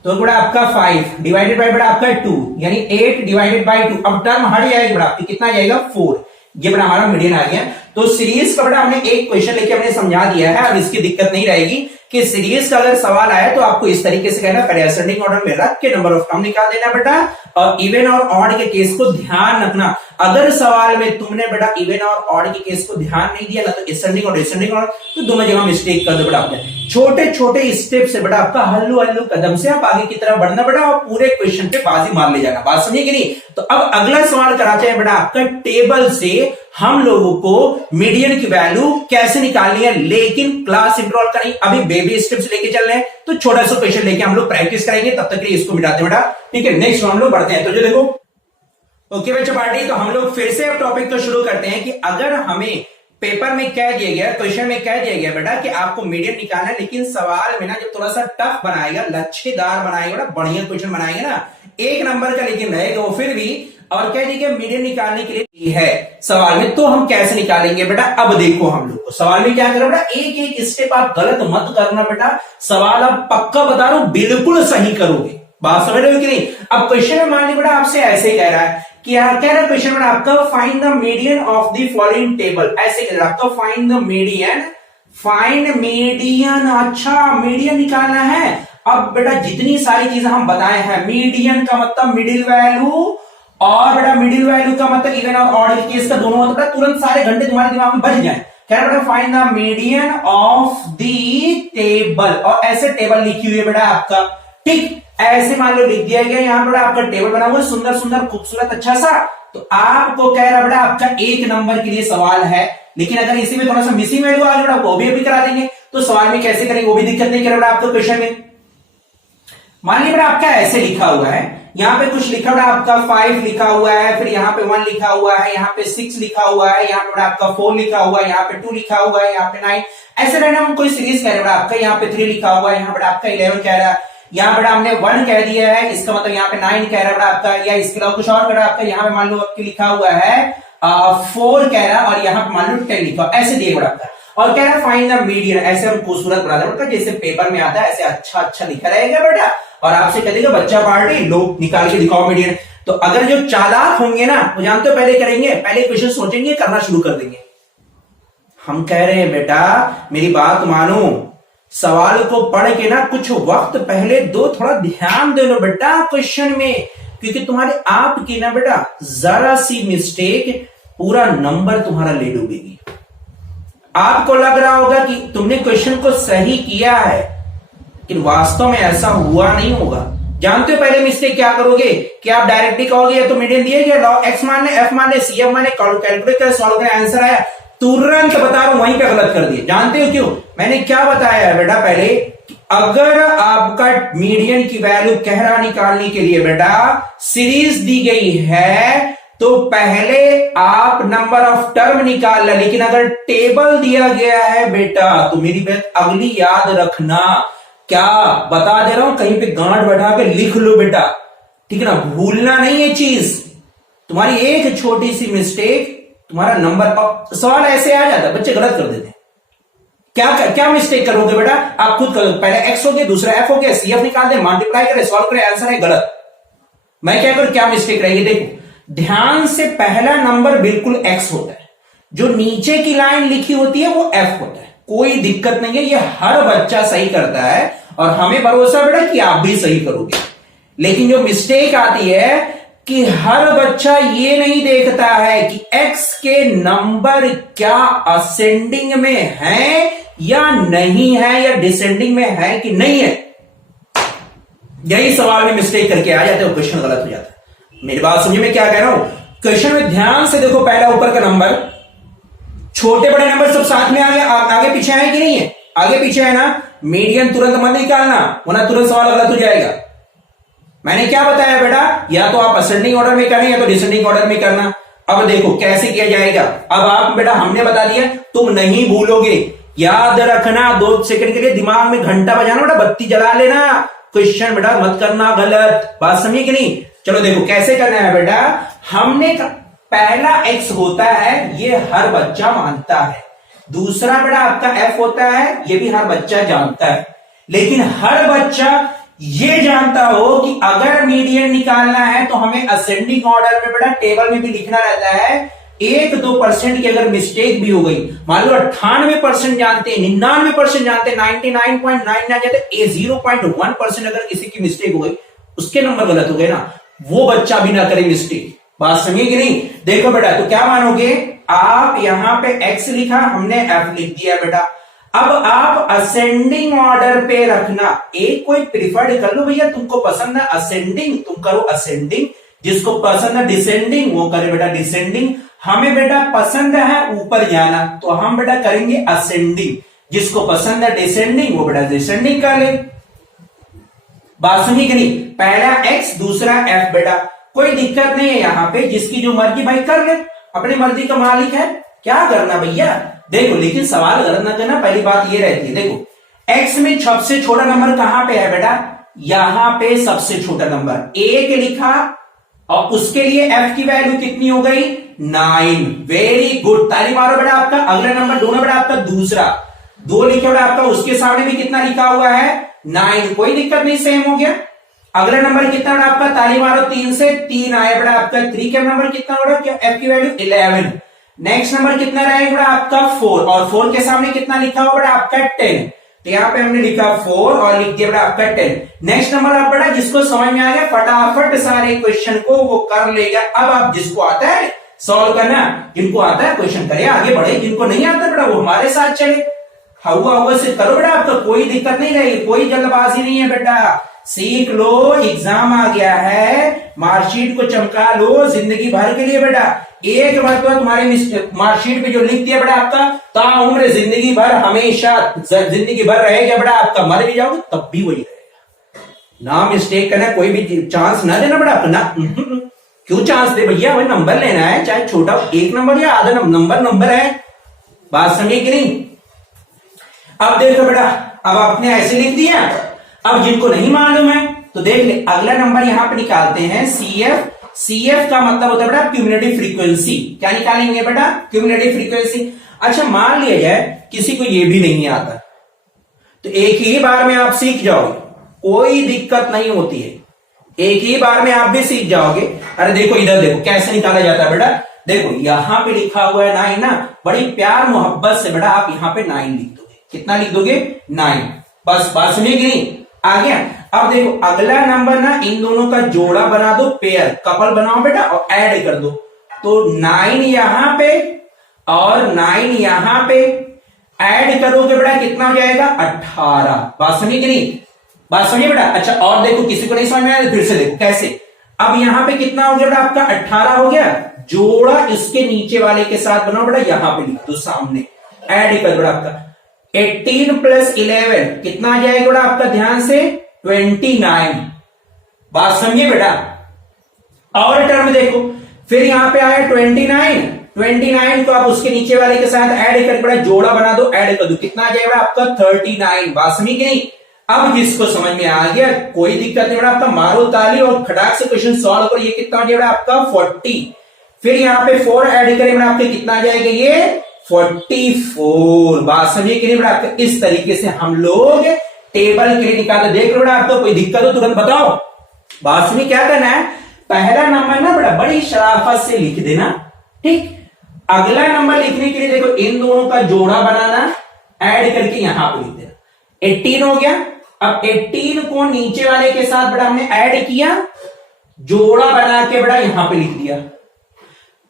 तो बेटा आपका 5 डिवाइडेड बाय बेटा आपका 2, यानी 8 डिवाइडेड बाय 2। अब टर्म हट जाएगा बेटा आपकी, कितना जाएगा 4, ये बेटा हमारा मीडियन आ गया। तो सीरीज का बेटा हमने एक क्वेश्चन लेके हमने समझा दिया है, अब इसकी दिक्कत नहीं रहेगी कि सीरीज का अगर सवाल आया तो आपको इस तरीके से कहना, पहले असेंडिंग ऑर्डर में रख के नंबर ऑफ टर्म निकाल देना बेटा, और इवन और ऑड के केस को ध्यान रखना। अगर सवाल में तुमने बेटा इवन और ऑड के केस को ध्यान नहीं दिया ना, तो असेंडिंग और डिसेंडिंग ऑर्डर, तो दोनों जगह मिस्टेक कर दो बेटा आपने। छोटे छोटे स्टेप से बेटा आपका हल्लू हल्लू कदम से आप आगे की तरफ बढ़ना बेटा, और पूरे क्वेश्चन पे बाजी मार ले जाना। बात समझे कि नहीं? तो अब अगला सवाल कराते हैं बेटा आपका टेबल से हम लोगों को मीडियन की वैल्यू कैसे निकालनी है, लेकिन क्लास इंटरवल का नहीं, अभी बेबी स्टेप्स लेके चल रहे हैं, तो छोटा सा क्वेश्चन लेके हम लोग प्रैक्टिस करेंगे, तब तक के लिए इसको मिटाते बेटा। ठीक है, नेक्स्ट हम लोग बढ़ते हैं। तो जो देखो ओके बच्चों पार्टी, तो हम लोग फिर से अब टॉपिक को शुरू करते हैं कि अगर हमें पेपर में कह दिया गया, क्वेश्चन में कह दिया गया बेटा कि आपको मीडियन निकालना है, लेकिन सवाल में ना जब थोड़ा सा टफ बनाएगा, लच्छेदार बनाएगा बेटा, बढ़िया क्वेश्चन बनाएंगे ना, 1 नंबर का लेकिन रहेगा वो फिर भी, और कह दीजिए मीडियन निकालने के लिए है सवाल में, तो हम कैसे निकालेंगे बेटा? अब देखो हम लोग को सवाल में क्या करो बेटा, एक एक स्टेप आप गलत मत करना बेटा, सवाल आप पक्का बता रहा हूं बिल्कुल सही करोगे। बात समझ रहे हो कि नहीं? अब क्वेश्चन में मान लीजिए बेटा आपसे ऐसे कह रहा है कि यार कह रहा है क्वेश्चन में आपका find the median of the following table, ऐसे कह रहा है आपका find the median, find median. अच्छा, मीडियन निकालना है। अब बेटा जितनी सारी चीजें हम बताए हैं, मीडियन का मतलब मिडिल वैल्यू, और बेटा मिडिल वैल्यू का मतलब इवन और ऑड केस का दोनों मतलब तुरंत सारे घंटे तुम्हारे दिमाग में बज जाए। क्या बेटा find the median of the table, और ऐसे टेबल लिखी हुई है बेटा आपका, ठीक ऐसे मान लो लिख दिया गया, यहाँ बेटा आपका टेबल बना हुआ है सुंदर सुंदर खूबसूरत अच्छा सा। तो आपको कह रहा बेटा आपका 1 नंबर के लिए सवाल है, लेकिन अगर इसी में थोड़ा सा मिसिंग वैल्यू आ बेटा वो भी करा देंगे, तो सवाल में कैसे करेंगे वो भी दिक्कत नहीं कर बेटा आपको क्वेश्चन में। मान लीजिए बेटा आपका ऐसे लिखा हुआ है, यहाँ पे कुछ लिखा बेटा आपका 5 लिखा हुआ है, फिर यहाँ पे 1 लिखा हुआ है, यहाँ पे 6 लिखा हुआ है, यहाँ पे बेटा आपका 4 लिखा हुआ है, यहाँ पे 2 लिखा हुआ है, यहाँ पे 9, ऐसे रैंडम कोई सीरीज कह रहे बेटा आपका, यहाँ पे 3 लिखा हुआ है, यहाँ पे आपका 11 कह रहा है, यहाँ बेटा हमने 1 कह दिया है, इसका मतलब यहाँ पे 9 कह रहा है बेटा आपका, या इसके अलावा कुछ और बेटा आपका यहाँ पे मान लो आपके लिखा हुआ है 4 कह रहा है, और यहाँ पे मान लो 10 लिखा, ऐसे दिए बेटा आपका, और कह रहा है फाइंड द मीडियन, ऐसे हम खूबसूरत बना दें बेटा, जैसे पेपर में आता है ऐसे अच्छा अच्छा लिखा रहेगा बेटा, और आपसे कह देगा बच्चा पार्टी लो निकाल के दिखाओ मीडियन। तो अगर जो चालाक होंगे ना वो जानते हो पहले करेंगे, पहले क्वेश्चन सोचेंगे, करना शुरू कर देंगे। हम कह रहे हैं बेटा मेरी बात मानो, सवाल को पढ़ के ना कुछ वक्त पहले दो, थोड़ा ध्यान दे लो बेटा क्वेश्चन में, क्योंकि तुम्हारे आपकी ना बेटा जरा सी मिस्टेक पूरा नंबर तुम्हारा ले डूबेगी। आपको लग रहा होगा कि तुमने क्वेश्चन को सही किया है, लेकिन वास्तव में ऐसा हुआ नहीं होगा। जानते हो पहले मिस्टेक क्या करोगे कि आप डायरेक्टली कहोगे तो मीडियन दिए गया, लॉग एक्स मान ले, एफ मान ले, सी एफ मान ले, कैलकुलेट कर, सॉल्व कर, आंसर आया, तुरंत बता रहा हूं वहीं पे गलत कर दिए। जानते हो क्यों? मैंने क्या बताया है बेटा पहले, अगर आपका मीडियन की वैल्यू कह रहा निकालने के लिए बेटा सीरीज दी गई है, तो पहले आप नंबर ऑफ टर्म निकाल लो, लेकिन अगर टेबल दिया गया है बेटा तो मेरी बात अगली याद रखना, क्या बता दे रहा हूं, कहीं पे गांठ बैठा के लिख लो बेटा, ठीक है ना, भूलना नहीं है चीज। तुम्हारी एक छोटी सी मिस्टेक तुम्हारा नंबर, सवाल ऐसे आ जाता है बच्चे गलत कर देते हैं। क्या मिस्टेक करोगे बेटा, आप खुद करो, पहले एक्स हो गया, दूसरा एफ हो गया, सी एफ निकाल दे, मल्टीप्लाई करे, सॉल्व करे, आंसर है गलत। मैं क्या करूं, क्या मिस्टेक रहेगी, देखो ध्यान से, पहला नंबर बिल्कुल एक्स होता है, जो नीचे की लाइन लिखी होती है वो एफ होता है, कोई दिक्कत नहीं है, ये हर बच्चा सही करता है, और हमें भरोसा बेटा कि आप भी सही करोगे। लेकिन जो मिस्टेक आती है कि हर बच्चा ये नहीं देखता है कि x के नंबर क्या असेंडिंग में है या नहीं है, या डिसेंडिंग में है कि नहीं है। यही सवाल में मिस्टेक करके आ जाते हो, क्वेश्चन गलत हो जाता है। मेरी बात समझिए मैं क्या कह रहा हूं, क्वेश्चन में ध्यान से देखो, पहला ऊपर का नंबर, छोटे बड़े नंबर सब साथ में आगे पीछे है कि नहीं है, आगे पीछे है ना, मीडियन तुरंत मत निकालना वरना तुरंत सवाल गलत हो जाएगा। मैंने क्या बताया बेटा, या तो आप असेंडिंग ऑर्डर में करें या तो डिसेंडिंग ऑर्डर में करना। अब देखो कैसे किया जाएगा, अब आप बेटा हमने बता दिया, तुम नहीं भूलोगे, याद रखना, 2 सेकंड के लिए दिमाग में घंटा बजाना बेटा, बत्ती जला लेना, क्वेश्चन बेटा मत करना गलत। बात समझिए कि नहीं? चलो देखो कैसे करना है बेटा, हमने पहला एक्स होता है ये हर बच्चा मानता है, दूसरा बेटा आपका एफ होता है ये भी हर बच्चा जानता है, लेकिन हर बच्चा ये जानता हो कि अगर मीडियन निकालना है तो हमें असेंडिंग ऑर्डर में बेटा टेबल में भी लिखना रहता है। 1-2% की अगर मिस्टेक भी हो गई, मान लो 98% जानते हैं, 99% जानते हैं, 99.99 जानते, 0.1% अगर किसी की मिस्टेक हो गई, उसके नंबर गलत हो गए ना, वो बच्चा भी ना करे मिस्टेक, बात समझिए कि नहीं? देखो बेटा, तो क्या मानोगे, आप यहां पे x लिखा, हमने f लिख दिया बेटा। अब आप असेंडिंग ऑर्डर पे रखना, एक कोई प्रिफर्ड कर लो भैया, तुमको पसंद है असेंडिंग तुम करो असेंडिंग, जिसको पसंद है डिसेंडिंग वो करे बेटा डिसेंडिंग। हमें बेटा पसंद है ऊपर जाना, तो हम बेटा करेंगे असेंडिंग, जिसको पसंद है डिसेंडिंग वो बेटा डिसेंडिंग कर ले। बात सुनिए कि नहीं? पहला x दूसरा f बेटा, कोई दिक्कत नहीं है यहाँ पे, जिसकी जो मर्जी भाई कर ले, अपनी मर्जी का मालिक है, क्या करना भैया। देखो लेकिन सवाल गलत ना करना, पहली बात ये रहती है, देखो x में सबसे छोटा नंबर कहां पे है बेटा, यहां पे सबसे छोटा नंबर 1 लिखा, और उसके लिए f की वैल्यू कितनी हो गई 9। वेरी गुड, ताली मारो बेटा। आपका अगला नंबर दोनों बेटा आपका दूसरा 2 लिखे बेटा आपका, उसके सामने भी कितना लिखा हुआ है 9, कोई दिक्कत नहीं, सेम हो गया। अगला नंबर कितना बेटा आपका, ताली मारो, 3 से 3 आया बेटा आपका 3 का नंबर कितना बेटा, क्या f की वैल्यू 11। नेक्स्ट नंबर कितना रहेगा बेटा आपका 4, और 4 के सामने कितना लिखा हुआ बेटा आपका 10, तो यहाँ पे हमने लिखा 4 और लिख दिया बेटा आपका 10। नेक्स्ट नंबर आप बेटा जिसको समझ में आ गया फटाफट सारे क्वेश्चन को वो कर लेगा। अब आप जिसको आता है सॉल्व करना, जिनको आता है क्वेश्चन करे आगे बढ़े, जिनको नहीं आता बेटा वो हमारे साथ चले, हुआ से करो बेटा, आपका कोई दिक्कत नहीं रहेगी, कोई जल्दबाजी नहीं है बेटा, सीख लो, एग्जाम आ गया है, मार्कशीट को चमका लो जिंदगी भर के लिए बेटा। एक बार तो तुम्हारी मार्कशीट पे जो लिख दिया बेटा आपका ताउम्र जिंदगी भर हमेशा जिंदगी भर रहेगा बेटा आपका, मर भी जाओगे तब भी वही रहेगा। ना मिस्टेक करना, कोई भी चांस ना देना बेटा आपका, ना क्यों चांस दे भैया, वही नंबर लेना है, चाहे छोटा 1 नंबर या आधा नंबर है, बात समझिए कि नहीं। अब देखो बेटा, अब आपने ऐसे लिख दिया, अब जिनको नहीं मालूम है तो देख ले, अगला नंबर यहां पे निकालते हैं CF। CF का मतलब होता है बेटा क्यूमुलेटिव फ्रीक्वेंसी, क्या निकालेंगे बेटा, क्यूमुलेटिव फ्रीक्वेंसी। अच्छा मान लिया जाए किसी को ये भी नहीं आता, तो एक ही बार में आप सीख जाओगे, कोई दिक्कत नहीं होती है, एक ही बार में आप भी सीख जाओगे। अरे देखो इधर देखो कैसे निकाला जाता है बेटा, देखो यहां पे लिखा हुआ है 9 ना, बड़ी प्यार मोहब्बत से बेटा आप यहां पे 9 लिख दोगे, कितना लिख दोगे 9, बस बात सुनिए कि नहीं, आ गया। अब देखो अगला नंबर ना, इन दोनों का जोड़ा बना दो, पेयर कपल बनाओ बेटा और ऐड कर दो, तो 9 यहां पे और 9 यहां पे ऐड करोगे बेटा कितना हो जाएगा 18, बात समझिए कि नहीं, बात समझिए बेटा। अच्छा और देखो किसी को नहीं समझ में आया फिर से देखो कैसे, अब यहां पे कितना हो गया बेटा आपका 18 हो गया, जोड़ा इसके नीचे वाले के साथ बनाओ बेटा, यहां पे लिख दो सामने, ऐड कर बेटा आपका 18 + 11 कितना आ जाएगा बेटा आपका, ध्यान से 29, बात समझिए बेटा। और टर्म देखो, फिर यहां पे आया 29 को आप उसके नीचे वाले के साथ ऐड कर बेटा, जोड़ा बना दो, ऐड कर दो, कितना आ जाएगा आपका 39, बात समझिए कि नहीं। अब जिसको समझ में आ गया कोई दिक्कत नहीं बेटा आपका, मारो ताली और खटाक से क्वेश्चन सॉल्व करो। ये कितना आ जाएगा आपका 40, फिर यहाँ पे 4 ऐड करें बेटा आपके कितना आ जाएगा ये 44, बात समझिए कि नहीं बेटा आपका। इस तरीके से हम लोग टेबल के लिए निकालते, देख लो बेटा आपको कोई दिक्कत हो तुरंत बताओ। बात सुनिए, क्या करना है, पहला नंबर ना बेटा बड़ी शराफत से लिख देना, ठीक। अगला नंबर लिखने के लिए देखो इन दोनों का जोड़ा बनाना, ऐड करके यहां पे लिख देना, 18 हो गया। अब 18 को नीचे वाले के साथ बेटा हमने ऐड किया, जोड़ा बना के बेटा यहां पे लिख दिया,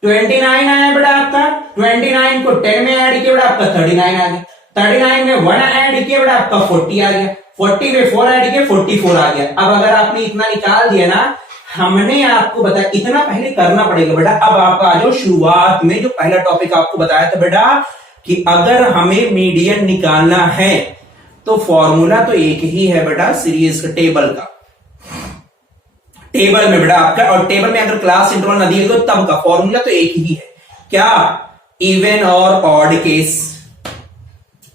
29 आया बेटा आपका, 29 को 10 में ऐड किया बेटा आपका 39 आ गया, 39 में 1 ऐड किया बेटा आपका 40 आ गया, 40 में 4 ऐड किया 44 आ गया। अब अगर आपने इतना निकाल दिया ना, हमने आपको बताया इतना पहले करना पड़ेगा बेटा। अब आप आ जाओ शुरुआत में जो पहला टॉपिक आपको बताया था बेटा कि अगर हमें मीडियन निकालना है तो फॉर्मूला तो एक ही है बेटा, सीरीज का टेबल का, टेबल में बेटा आपका, और टेबल में अगर क्लास इंटरवल न दिए तो तब का फॉर्मूला तो एक ही है, क्या, इवन और ऑड केस।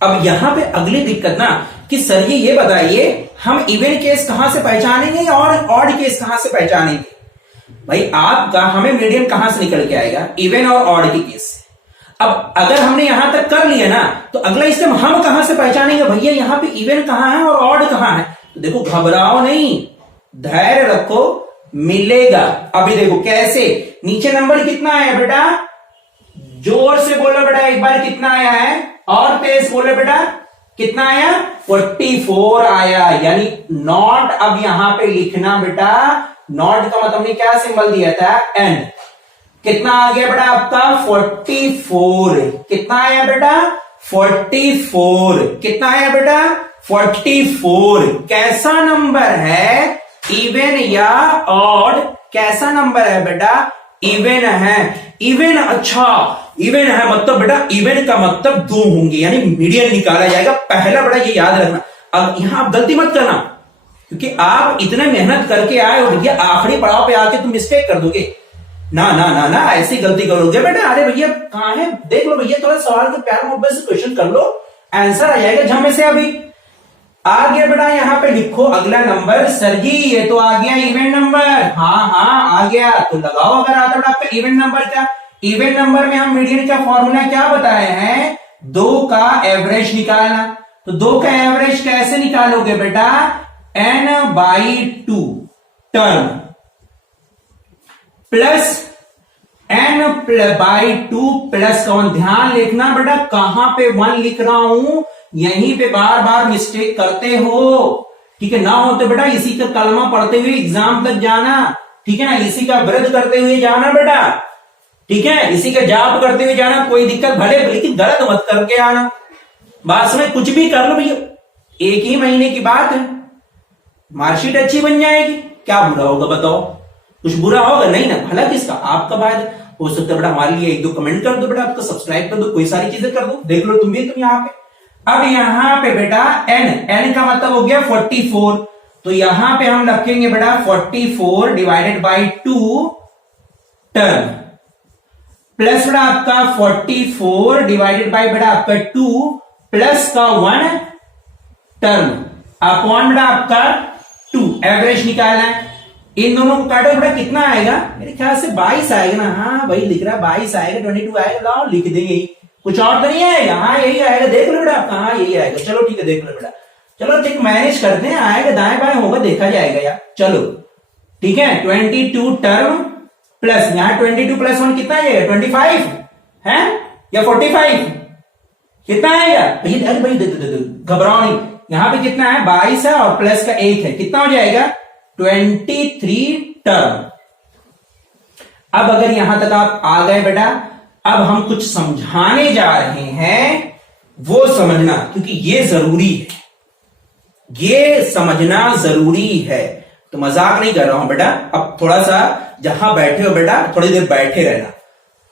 अब यहां पे अगली दिक्कत ना कि सर ये बताइए हम इवन केस कहां से पहचानेंगे और ऑड केस कहां से पहचानेंगे। भाई आपका हमें मीडियन कहां से निकल के आएगा, इवन और ऑड के केस से। अब अगर हमने यहां तक कर लिया ना तो अगला स्टेप हम कहां से पहचानेंगे भैया यहाँ पे इवन कहां है और ऑड कहां है। तो देखो घबराओ नहीं, धैर्य रखो, मिलेगा। अभी देखो कैसे, नीचे नंबर कितना आया बेटा, जोर से बोलो बेटा एक बार कितना आया है, और तेज बोलो बेटा कितना आया 44 आया, यानी नॉट। अब यहां पे लिखना बेटा, नॉट का मतलब हमने क्या सिंबल दिया था, एंड। कितना आ गया बेटा आपका 44। कितना आया बेटा 44। कितना आया बेटा 44। कैसा नंबर है, इवन या ऑड? कैसा नंबर है बेटा, इवन है। इवन, अच्छा इवन है मतलब बेटा इवन का मतलब दो होंगे, यानी मीडियन निकाला जाएगा पहला। बेटा ये याद रखना, अब यहां आप गलती मत करना, क्योंकि आप इतने मेहनत करके आए हो भैया, आखिरी पड़ाव पे आके तुम मिस्टेक कर दोगे। ना ना ना ना, ऐसी गलती करोगे बेटा। अरे भैया कहां है, देख लो भैया, थोड़ा सवाल के प्यार मोहब्बत से क्वेश्चन कर लो, आंसर आ जाएगा झम्मे से। अभी आ गया बेटा, यहां पे लिखो अगला नंबर। सर जी ये तो आ गया इवन नंबर। हाँ हाँ आ गया, तो लगाओ अगर आता बेटा आपका इवन नंबर का। इवन नंबर में हम मीडियन का फॉर्मूला क्या बताए हैं, 2 का एवरेज निकालना। तो 2 का एवरेज कैसे निकालोगे बेटा, n/2 term plus n/2 plus 1। ध्यान लिखना बेटा, कहां पे 1 लिख रहा हूं, यहीं पे बार बार मिस्टेक करते हो, ठीक है। ना हो तो बेटा इसी का कलमा पढ़ते हुए एग्जाम तक जाना, ठीक है ना, इसी का व्रत करते हुए जाना बेटा, ठीक है, इसी का जाप करते हुए जाना, कोई दिक्कत भले, लेकिन गलत मत करके आना। बस में कुछ भी कर लो भैया, एक ही महीने की बात है, मार्कशीट अच्छी बन जाएगी, क्या बुरा होगा बताओ, कुछ बुरा होगा नहीं ना, भला किसका, आपका फायदा हो सकता है बेटा। हमारे लिए 1-2 कमेंट कर दो बेटा, आपको सब्सक्राइब कर दो, कोई सारी चीजें कर दो, देख लो तुम भी, तुम यहाँ पे। अब यहां पे बेटा n का मतलब हो गया 44, तो यहां पे हम रखेंगे बेटा 44 डिवाइडेड बाई 2 टर्म प्लस बेटा आपका 44 डिवाइडेड बाई बेटा आपका 2 प्लस का 1 टर्म अपॉन बेटा आपका 2। एवरेज निकालना है, इन दोनों को काटो बेटा, कितना आएगा, मेरे ख्याल से 22 आएगा ना। हाँ भाई लिख रहा है 22 आएगा, 22 आएगा, लाओ लिख देंगे यही, कुछ और तो नहीं आएगा। हाँ यही आएगा, देख लो बेटा आपका, हाँ यही आएगा। चलो ठीक है, देख लो बेटा, चलो ठीक मैनेज करते हैं, आएगा दाएं बाएं होगा देखा जाएगा यार। चलो ठीक है, 22 टर्म प्लस यहां 22 प्लस 1 कितना आएगा, 25 है या 45, कितना आएगा भैया? अरे भाई घबराओ नहीं, यहां पे कितना है 22 है और प्लस का 1 है, कितना हो जाएगा 23 टर्म। अब अगर यहां तक आप आ गए बेटा, अब हम कुछ समझाने जा रहे हैं, वो समझना, क्योंकि ये जरूरी है, ये समझना जरूरी है। तो मजाक नहीं कर रहा हूं बेटा, अब थोड़ा सा जहां बैठे हो बेटा थोड़ी देर बैठे रहना,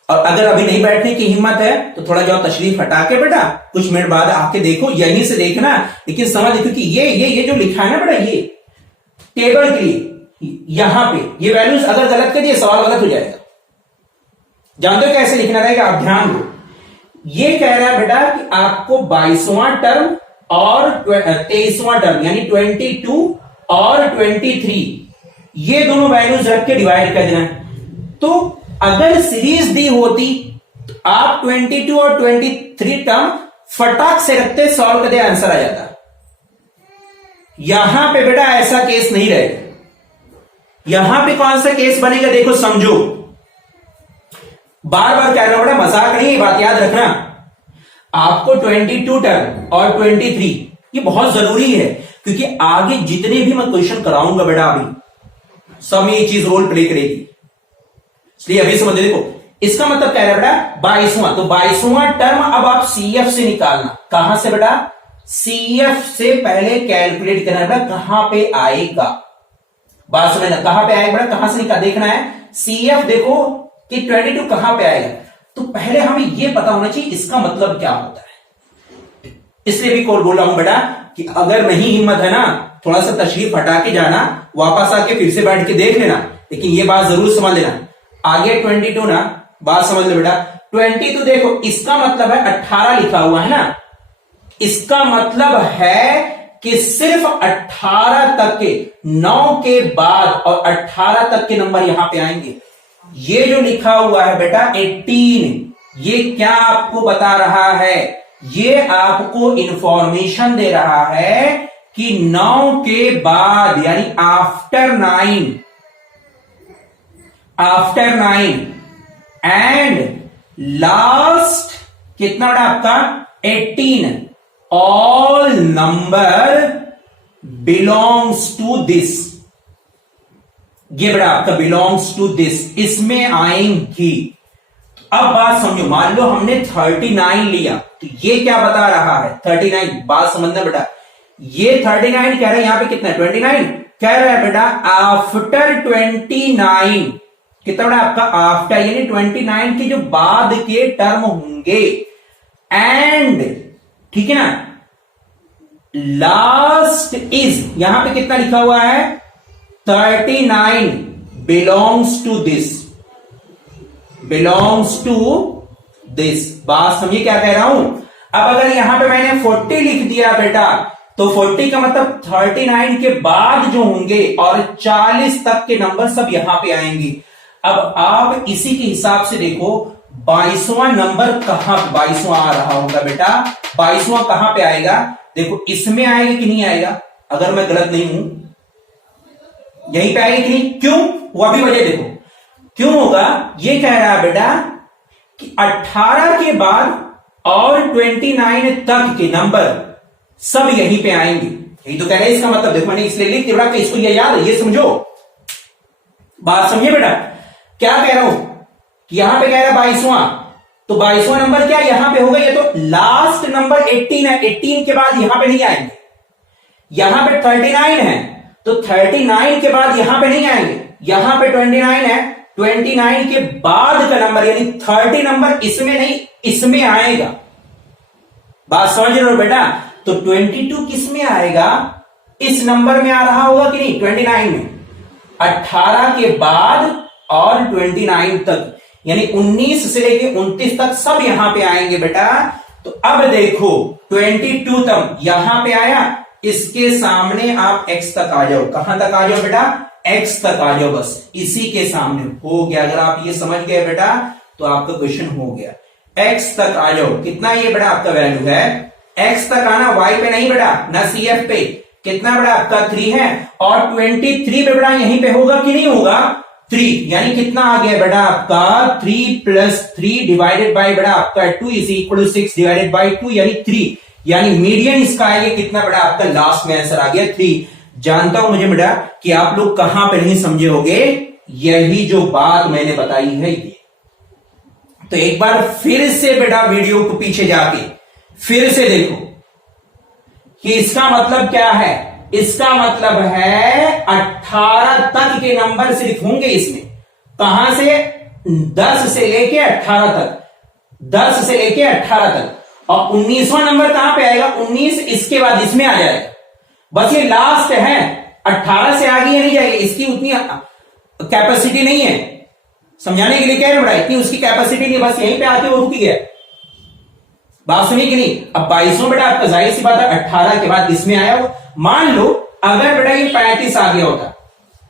और अगर अभी नहीं बैठने की हिम्मत है तो थोड़ा जाओ तशरीफ हटा के बेटा कुछ मिनट बाद आके देखो, यहीं से देखना, लेकिन समझ, क्योंकि ये जो लिखा है ना बेटा, ये टेबल के लिए यहां पे ये वैल्यूज अगर गलत कर दिए सवाल गलत हो जाएगा। जानते हो कैसे लिखना रहेगा, आप ध्यान दो। ये कह रहा है बेटा कि आपको 22वां टर्म और 23वां टर्म यानी 22 और 23 ये दोनों वैल्यूज रख के डिवाइड कर देना है। तो अगर सीरीज दी होती तो आप 22 और 23 टर्म फटाक से रखते, सॉल्व कर दे, आंसर आ जाता। यहां पे बेटा ऐसा केस नहीं रहेगा। यहां पे कौन सा केस बनेगा देखो, समझो, बार बार कह रहा हूं बेटा, मजाक नहीं, बात याद रखना। आपको 22 टर्म और 23 ये बहुत जरूरी है, क्योंकि आगे जितने भी मैं क्वेश्चन कराऊंगा बेटा अभी सब में ये चीज रोल प्ले करेगी, इसलिए अभी समझ देखो। इसका मतलब कह रहा है बेटा 22वां, तो 22वां टर्म अब आप सीएफ से निकालना। कहां से बेटा, सीएफ से पहले कैलकुलेट करना है बेटा, कहां पे आएगा, बात समझना, कहां पे आएगा बेटा, कहां से निकाल देखना है। सीएफ देखो कि 22 कहां पे आएगा, तो पहले हमें यह पता होना चाहिए इसका मतलब क्या होता है। इसलिए भी बोल रहा हूं बेटा कि अगर नहीं हिम्मत है ना, थोड़ा सा तशरीफ हटा के जाना, वापस आके फिर से बैठ के देख लेना, लेकिन ये बात जरूर समझ लेना। आगे 22 ना, बात समझ लो बेटा, 22 देखो इसका मतलब है 18 लिखा हुआ है ना, इसका मतलब है कि सिर्फ 18 तक के, 9 के बाद और 18 तक के नंबर यहां पे आएंगे। ये जो लिखा हुआ है बेटा 18, ये क्या आपको बता रहा है, ये आपको इंफॉर्मेशन दे रहा है कि 9 के बाद यानी आफ्टर 9 एंड लास्ट कितना बेटा आपका 18, all number belongs to this. ये बेटा आपका बिलोंग्स टू दिस, इसमें आएंगी। अब बात समझो, मान लो हमने 39 लिया, तो ये क्या बता रहा है 39, बात समझना बेटा, ये 39 कह रहा है, यहां पे कितना है 29 कह रहा है बेटा आफ्टर 29, कितना बड़ा आपका आफ्टर, यानी 29 के जो बाद के टर्म होंगे, एंड ठीक है ना, लास्ट इज, यहां पे कितना लिखा हुआ है 39 belongs to this, belongs to this. बात समझिए क्या कह रहा हूं। अब अगर यहां पे मैंने 40 लिख दिया बेटा, तो 40 का मतलब 39 के बाद जो होंगे और 40 तक के नंबर सब यहां पे आएंगे। अब आप इसी के हिसाब से देखो 22वां नंबर कहां, 22वां आ रहा होगा बेटा, 22वां कहां पे आएगा, देखो इसमें आएगा कि नहीं आएगा, अगर मैं गलत नहीं हूं यहीं पे आएगा कि नहीं, क्यों, वो भी वजह देखो क्यों होगा। ये कह रहा है बेटा कि 18 के बाद और 29 तक के नंबर सब यहीं पे आएंगे, यही तो कह रहे हैं। इसका मतलब देखो मैंने इसलिए लिख दिया, इसको ये याद है, ये समझो, बात समझिए बेटा क्या कह रहा हूं कि यहां पे कह रहा है 22वां, तो 22वां नंबर क्या यहां पे होगा, ये तो लास्ट नंबर 18 है, 18 के बाद यहां पे नहीं आएंगे। यहां पे 39 है, तो 39 के बाद यहां पे नहीं आएंगे, यहां पे 29 है, 29 के बाद का नंबर यानी 30 नंबर इसमें नहीं इसमें आएगा। बात समझ रहे हो बेटा, तो 22 किस में आएगा, इस नंबर में आ रहा होगा कि नहीं 29 में, 18 के बाद और 29 तक, यानी 19 से लेके 29 तक सब यहां पे आएंगे बेटा। तो अब देखो 22 तक यहां पे आया, इसके सामने आप x तक आ जाओ, कहां तक आ जाओ बेटा, x तक आ जाओ, बस इसी के सामने हो गया। अगर आप ये समझ गए बेटा तो आपका क्वेश्चन हो गया, x तक आ जाओ, कितना ये बेटा आपका वैल्यू है, x तक आना, y पे नहीं बेटा, ना CF पे, कितना बेटा आपका 3 है, और 23 पे बेटा यहीं पे होगा कि नहीं होगा 3, यानी कितना आ गया बेटा आपका 3 + 3 डिवाइडेड बाई बेटा आपका 2 = 6 डिवाइडेड बाई 2 यानी 3, यानी मीडियन इसका आएगा कितना बेटा आपका, लास्ट में आंसर आ गया 3। जानता हूं मुझे बेटा कि आप लोग कहां पे नहीं समझे होगे, यही जो बात मैंने बताई है ये। तो एक बार फिर से बेटा वीडियो को पीछे जाके फिर से देखो कि इसका मतलब क्या है, इसका मतलब है 18 तक के नंबर सिर्फ होंगे इसमें, कहां से 10 से लेके 18 तक, 10 से लेके 18 तक, और 19वां नंबर कहां पे आएगा, 19 इसके बाद इसमें आ जाएगा, बस ये लास्ट है, 18 से आगे नहीं जाएगी, इसकी उतनी कैपेसिटी नहीं है, समझाने के लिए कह रहे हैं बेटा, इतनी उसकी कैपेसिटी नहीं, बस यहीं पे आके वो रुकी है। बात सुनी कि नहीं। अब 22वां बेटा आपका जाहिर सी बात है 18 के बाद इसमें आया हो, मान लो अगर बेटा ये 35 आ गया होता,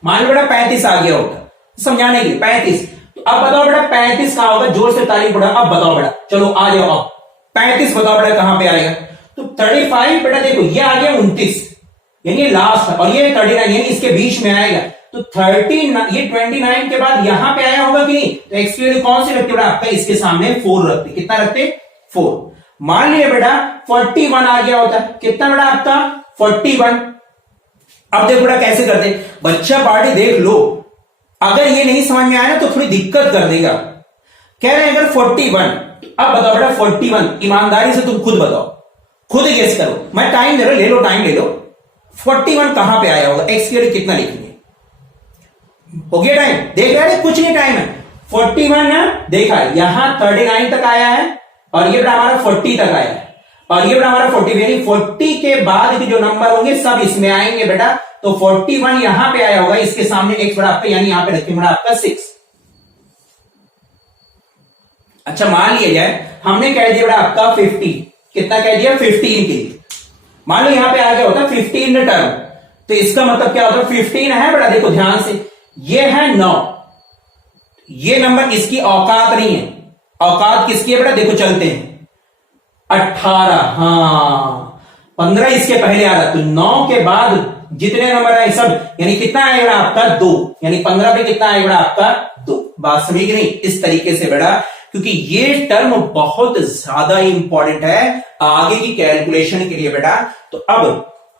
मान लो बेटा 35 आ गया होता, समझाने के लिए 35, तो अब बताओ बेटा 35 कहां होगा, जोर से तारीफ बढ़ा, अब बताओ बेटा, चलो आ जाओ, अब 35 बताओ बेटा कहां पे आएगा, तो 35 बेटा देखो ये आ गया 29, यानी लास्ट है, और ये 39 यानी इसके बीच में आएगा, तो 30 ये 29 के बाद यहां पे आया होगा कि नहीं, तो एक्स की वैल्यू कौन सी रखते बेटा आपका, इसके सामने 4 रखते, कितना रखते 4। मान लिया बेटा 41 आ गया होता, कितना बेटा आपका 41। अब देखो बेटा कैसे करते, बच्चा पार्टी देख लो, अगर ये नहीं समझ में आया ना तो थोड़ी दिक्कत कर देगा। कह रहे हैं अगर 41, अब बताओ बेटा 41, ईमानदारी से तुम खुद बताओ, खुद गेस करो, मैं टाइम दे रहा हूं, ले लो टाइम ले लो, 41 कहां पे आया होगा, एक्स की वैल्यू कितना लिखेंगे, हो गया टाइम, देख रहे हैं कुछ नहीं टाइम है, 41 ना देखा यहां 39 तक आया है, और ये बेटा हमारा 40 तक आया है, और ये बेटा हमारा 40, यानी 40 के बाद के जो नंबर होंगे सब इसमें आएंगे बेटा, तो 41 यहां पे आया होगा, इसके सामने एक्स बेटा आपका, यानी यहां पे रखेंगे बेटा आपका 6। अच्छा मान लिया जाए हमने कह दिया बेटा आपका 50, कितना कह दिया 15 के लिए, मान लो यहां पे आ गया होता 15 टर्म, तो इसका मतलब क्या होता है 15 है बेटा, देखो ध्यान से, ये है 9, ये नंबर इसकी औकात नहीं है, औकात किसकी है बेटा, देखो चलते हैं 18, हाँ 15 इसके पहले आ रहा, तो 9 के बाद जितने नंबर आए सब, यानी कितना आएगा आपका 2, यानी 15 पे कितना आएगा आपका 2। बात समझ गई नहीं, इस तरीके से बेटा, क्योंकि ये टर्म बहुत ज्यादा इंपॉर्टेंट है आगे की कैलकुलेशन के लिए बेटा। तो अब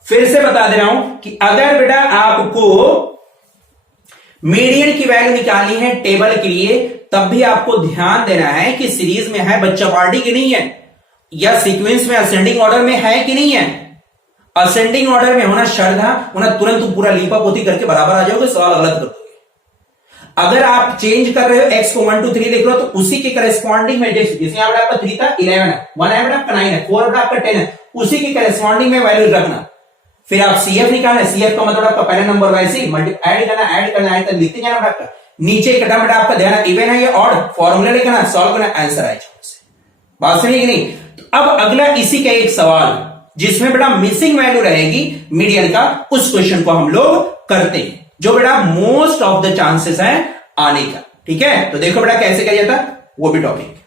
फिर से बता दे रहा हूं कि अगर बेटा आपको मीडियन की वैल्यू निकालनी है टेबल के लिए, तब भी आपको ध्यान देना है कि सीरीज में है बच्चा पार्टी की नहीं है, या सीक्वेंस में असेंडिंग ऑर्डर में है कि नहीं है। असेंडिंग ऑर्डर में होना शर्त है, वरना तुरंत पूरा लीपा पोती करके बराबर आ जाओगे, सवाल गलत कर दोगे। अगर आप चेंज कर रहे हो x को 1 2 3 लिख रहे हो तो उसी के करस्पॉन्डिंग में, जैसे यहाँ पर आपका 3 था 11 है, 1 है बेटा आपका 9 है, 4 है आपका 10 है, उसी के करस्पॉन्डिंग में वैल्यू रखना। फिर आप CF निकालना है, CF का मतलब आपका पहला नंबर वैसे ही ऐड करना है, लिखते जाना आपका। नीचे कटा बेटा आपका ध्यान इवन है या ऑड, फॉर्मूला लिखना, सॉल्व करना, आंसर आए। बात सुनिए कि नहीं। तो अब अगला इसी का एक सवाल जिसमें बेटा मिसिंग वैल्यू रहेगी मीडियन का, उस क्वेश्चन को हम लोग करते हैं, जो बेटा मोस्ट ऑफ द चांसेस है आने का। ठीक है, तो देखो बेटा कैसे किया जाता वो भी टॉपिक।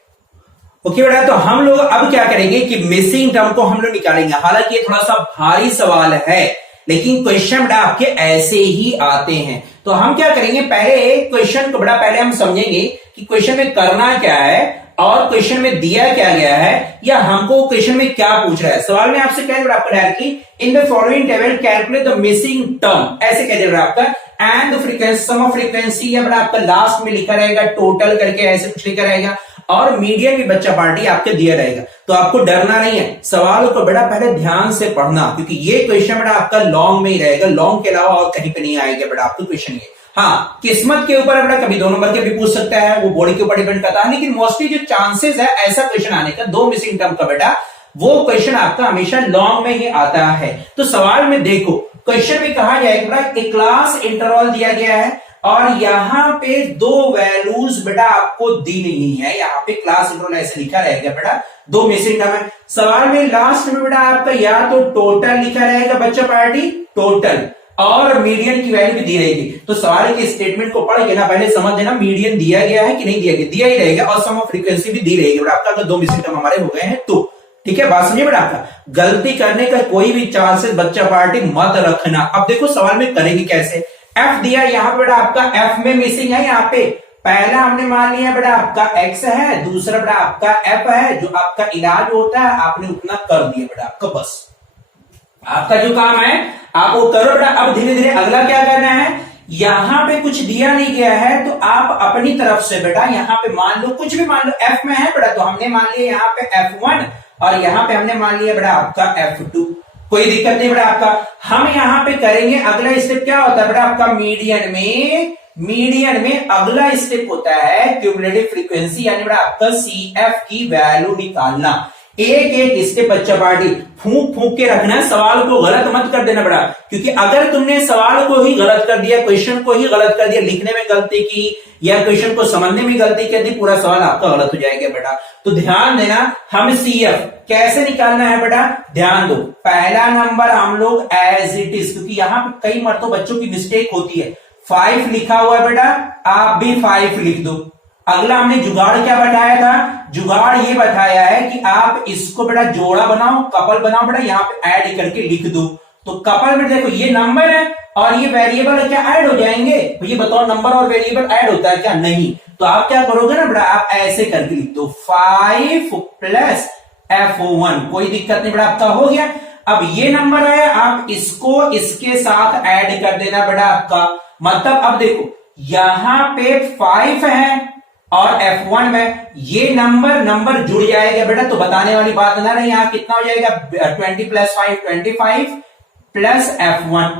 ओके बेटा, तो हम लोग अब क्या करेंगे कि मिसिंग टर्म को हम लोग निकालेंगे। हालांकि ये थोड़ा सा भारी सवाल है, लेकिन क्वेश्चन बेटा आपके ऐसे ही आते हैं। तो हम क्या करेंगे, पहले क्वेश्चन को बेटा पहले हम समझेंगे कि क्वेश्चन में करना क्या है और क्वेश्चन में दिया क्या गया है, या हमको क्वेश्चन में क्या पूछ रहा है। सवाल में आपसे कह रहा है कि in the following table calculate the missing term, ऐसे कह रहा है आपका, and the frequency, sum of frequency, या बेटा आपका लास्ट में लिखा रहेगा टोटल करके, ऐसे कुछ लिखा रहेगा, और मीडियन भी बच्चा पार्टी आपके दिया रहेगा। तो आपको डरना नहीं है, सवाल को बेटा पहले ध्यान से पढ़ना, क्योंकि ये क्वेश्चन बेटा आपका लॉन्ग में ही रहेगा, लॉन्ग के अलावा और कहीं पे नहीं आएगा बेटा आपको क्वेश्चन ये। हाँ, किस्मत के ऊपर बेटा कभी 2 नंबर के भी पूछ सकता है, वो बॉडी के ऊपर डिपेंड करता है, लेकिन मोस्टली जो चांसेस है ऐसा क्वेश्चन आने का 2 मिसिंग टर्म का बेटा, वो क्वेश्चन आपका हमेशा लॉन्ग में ही आता है। तो सवाल में देखो, क्वेश्चन में कहा जाएगा एक क्लास इंटरवल दिया गया है और यहाँ पे 2 वैल्यूज बेटा आपको दी नहीं है, यहाँ पे क्लास इंटरवल ऐसे लिखा रहेगा बेटा, 2 मिसिंग टर्म है। सवाल में लास्ट में बेटा आपका या तो टोटल लिखा रहेगा बच्चा पार्टी, टोटल, और मीडियन की वैल्यू भी दी रहेगी। तो सवाल के स्टेटमेंट को पढ़ के ना पहले समझ लेना मीडियन दिया गया है कि नहीं दिया गया, दिया ही रहेगा, और सम ऑफ फ्रीक्वेंसी भी दी रहेगी बेटा आपका, अगर 2 मिसिंग टर्म हमारे हो गए हैं तो। ठीक है, बात सुनिए बेटा, आपका गलती करने का कोई भी चांसेस बच्चा पार्टी मत रखना। अब देखो सवाल में करेंगे कैसे। F दिया यहाँ पे बेटा आपका, F में मिसिंग है, यहाँ पे पहला हमने मान लिया बेटा आपका X है, दूसरा बेटा आपका F है, जो आपका इलाज होता है आपने उतना कर दिया बेटा आपका, बस आपका जो काम है आप वो करो बेटा। अब धीरे धीरे अगला क्या करना है, यहां पे कुछ दिया नहीं गया है तो आप अपनी तरफ से बेटा यहाँ पे मान लो, कुछ भी मान लो, F में है बेटा तो हमने मान लिया यहाँ पे F1 और यहाँ पे हमने मान लिया बेटा आपका F2, कोई दिक्कत नहीं बेटा आपका। हम यहाँ पे करेंगे अगला स्टेप क्या होता है बेटा आपका, मीडियन में अगला स्टेप होता है क्यूमुलेटिव फ्रीक्वेंसी, यानी बेटा आपका CF की वैल्यू निकालना। एक एक स्टेप बच्चा पार्टी फूंक फूंक के रखना है, सवाल को गलत मत कर देना बेटा, क्योंकि अगर तुमने सवाल को ही गलत कर दिया, क्वेश्चन को ही गलत कर दिया, लिखने में गलती की या क्वेश्चन को समझने में गलती कर दी, पूरा सवाल आपका गलत हो जाएगा बेटा। तो ध्यान देना, हम CF कैसे निकालना है बेटा, ध्यान दो। पहला नंबर हम लोग एज इट इज, क्योंकि यहाँ पे कई मरतों बच्चों की मिस्टेक होती है, 5 लिखा हुआ है बेटा, आप भी 5 लिख दो। अगला हमने जुगाड़ क्या बताया था, जुगाड़ ये बताया है कि आप इसको बेटा जोड़ा बनाओ, कपल बनाओ बेटा, यहाँ पे ऐड करके लिख दो। तो कपल में देखो ये नंबर है और ये वेरिएबल क्या ऐड हो जाएंगे, तो ये बताओ नंबर और वेरिएबल ऐड होता है क्या, नहीं। तो आप क्या करोगे ना बेटा, आप ऐसे करके लिख दो 5 प्लस F1, कोई दिक्कत नहीं बेटा, आपका हो गया। अब ये नंबर है, आप इसको इसके साथ ऐड कर देना बेटा आपका, मतलब अब देखो यहां पे 5 है और F1 में ये नंबर जुड़ जाएगा बेटा, तो बताने वाली बात ना रही। यहां कितना हो जाएगा 20 प्लस 5 25 प्लस F1,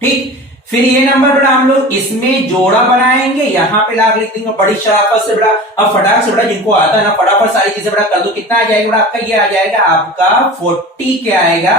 ठीक। फिर ये नंबर बेटा हम लोग इसमें जोड़ा बनाएंगे, यहां पे लाख लिख देंगे बड़ी शराफत से बेटा। अब फटाक से बेटा जिनको आता है ना फटाफट सारी चीजें बेटा कर दो, कितना आ जाएगा बेटा आपका, ये आ जाएगा आपका 40, क्या आएगा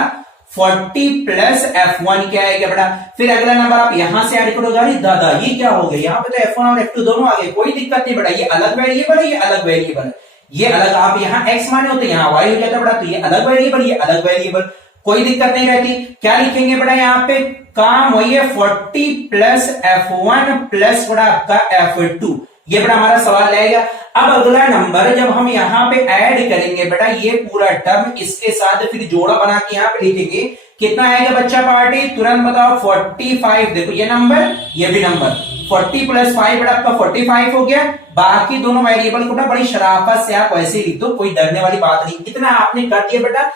40 प्लस F1 क्या आएगा बेटा। फिर अगला नंबर आप यहां से ऐड करोगे, अरे दादा ये क्या हो गया, यहाँ पे तो F1 और F2 दोनों आ गए, कोई दिक्कत नहीं बेटा, ये अलग वेरिएबल है, ये अलग वेरिएबल है, ये अलग, आप यहाँ X माने होते यहाँ Y हो जाता बेटा, तो ये अलग वेरिएबल, ये अलग वेरिएबल, कोई दिक्कत नहीं रहती। क्या लिखेंगे बेटा, यहाँ पे काम वही है 40 प्लस F1 प्लस बेटा आपका F2, ये बेटा हमारा सवाल रहेगा। अब अगला नंबर जब हम यहाँ पे ऐड करेंगे बेटा, ये पूरा टर्म इसके साथ फिर जोड़ा बना के यहाँ पे लिखेंगे, कितना आएगा बच्चा पार्टी, तुरंत बताओ 45। देखो ये नंबर ये भी नंबर, 40 प्लस 5 बेटा आपका 45 हो गया। बाकी दोनों वेरिएबल को ना बड़ी शराफत से आप वैसे लिख दो, कोई डरने वाली बात नहीं, इतना आपने कर दिया बेटा।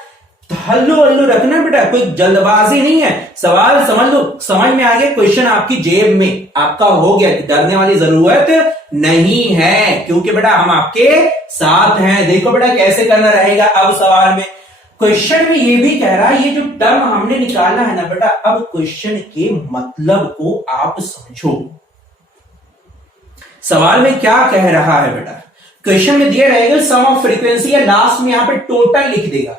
हल्लू हल्लू रखना बेटा, कोई जल्दबाजी नहीं है, सवाल समझ लो, समझ में आ गया, क्वेश्चन आपकी जेब में, आपका हो गया, डरने वाली जरूरत नहीं है, क्योंकि बेटा हम आपके साथ हैं। देखो बेटा कैसे करना रहेगा अब सवाल में, क्वेश्चन में ये भी कह रहा है, ये जो टर्म हमने निकाला है ना बेटा, अब क्वेश्चन के मतलब को आप समझो। सवाल में क्या कह रहा है बेटा, क्वेश्चन में दिया रहेगा सम ऑफ फ्रीक्वेंसी, या लास्ट में यहां पे टोटल लिख देगा,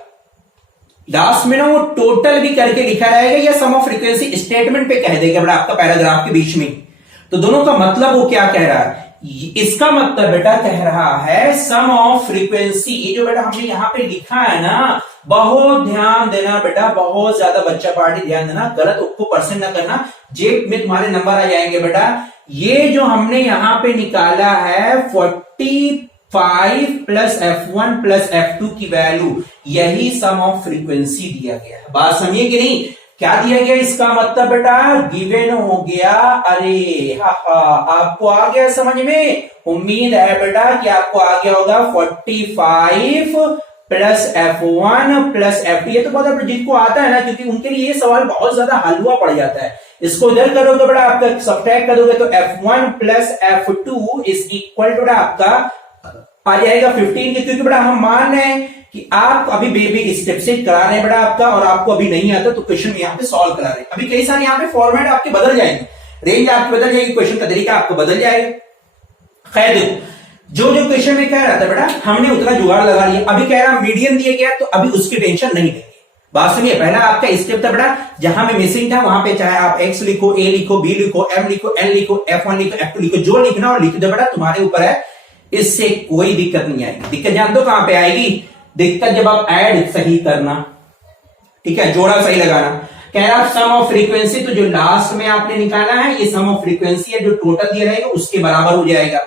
लास्ट में ना वो टोटल भी करके लिखा रहेगा, या सम ऑफ फ्रीक्वेंसी स्टेटमेंट पे कह देगा बेटा आपका पैराग्राफ के बीच में। तो दोनों का मतलब वो क्या कह रहा है, इसका मतलब बेटा कह रहा है सम ऑफ फ्रीक्वेंसी, ये जो बेटा हमने यहां पे लिखा है ना, बहुत ध्यान देना बेटा, बहुत ज्यादा बच्चा पार्टी ध्यान देना, गलत उसको परसेंट ना करना, जेब में तुम्हारे नंबर आ जाएंगे बेटा। ये जो हमने यहां पे निकाला है 45 प्लस F1 प्लस F2 की वैल्यू, यही सम ऑफ फ्रीक्वेंसी दिया गया है। बात समझिए कि नहीं, क्या दिया गया, इसका मतलब बेटा गिवन हो गया। अरे आपको आ गया समझ में, उम्मीद है बेटा कि आपको आ गया होगा 45 प्लस F1 प्लस F2, ये तो बहुत जिनको आता है ना, क्योंकि उनके लिए ये सवाल बहुत ज्यादा हलवा पड़ जाता है। इसको इधर करोगे बेटा, आपका सब्ट्रैक्ट करोगे तो F1 plus F2 is equal to आपका आ जाएगा 15, क्योंकि बेटा हम मान रहे हैं कि आप अभी बेबी स्टेप से करा रहे हैं बेटा आपका, और आपको अभी नहीं आता तो क्वेश्चन यहाँ पे सॉल्व करा रहे हैं। अभी कई सारे यहाँ पे फॉर्मेट आपके बदल जाएंगे, रेंज आपकी बदल जाएगी, क्वेश्चन का तरीका आपको बदल जाएगा। खैर देखो, जो जो क्वेश्चन में कह रहा था बेटा हमने उतना जुगाड़ लगा लिया, अभी कह रहा मीडियन दिया गया तो अभी उसकी टेंशन नहीं लेंगे। बात सुनिए, पहला आपका स्टेप था बेटा जहां में मिसिंग था, वहां पे चाहे आप x लिखो, a लिखो, b लिखो, m लिखो, n लिखो, F1 लिखो, F2 लिखो, जो लिखना और लिख दो बेटा, तुम्हारे ऊपर है, इससे कोई दिक्कत नहीं आएगी। दिक्कत जान दो कहां पे आएगी, दिक्कत जब आप ऐड सही करना, ठीक है, जोड़ा सही लगाना। कह रहा सम ऑफ फ्रीक्वेंसी, तो जो लास्ट में आपने निकाला है ये सम ऑफ फ्रीक्वेंसी है, जो टोटल दिया रहेगा उसके बराबर हो जाएगा।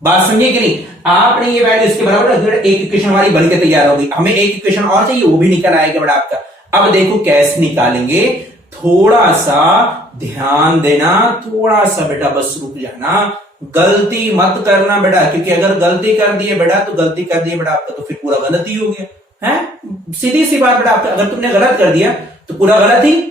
बात समझिए कि नहीं, आपने ये वैल्यू इसके बराबर, एक इक्वेशन हमारी बन के तैयार होगी, हमें एक इक्वेशन और चाहिए, वो भी निकल आएगा बेटा आपका। अब देखो कैसे निकालेंगे, थोड़ा सा ध्यान देना, थोड़ा सा बेटा बस रुक जाना, गलती मत करना बेटा, क्योंकि अगर गलती कर दिए बेटा तो गलती कर दिए बेटा आपका, तो फिर पूरा गलत ही हो गया है, सीधी सी बात बेटा आपका, अगर तुमने गलत कर दिया तो पूरा गलत ही।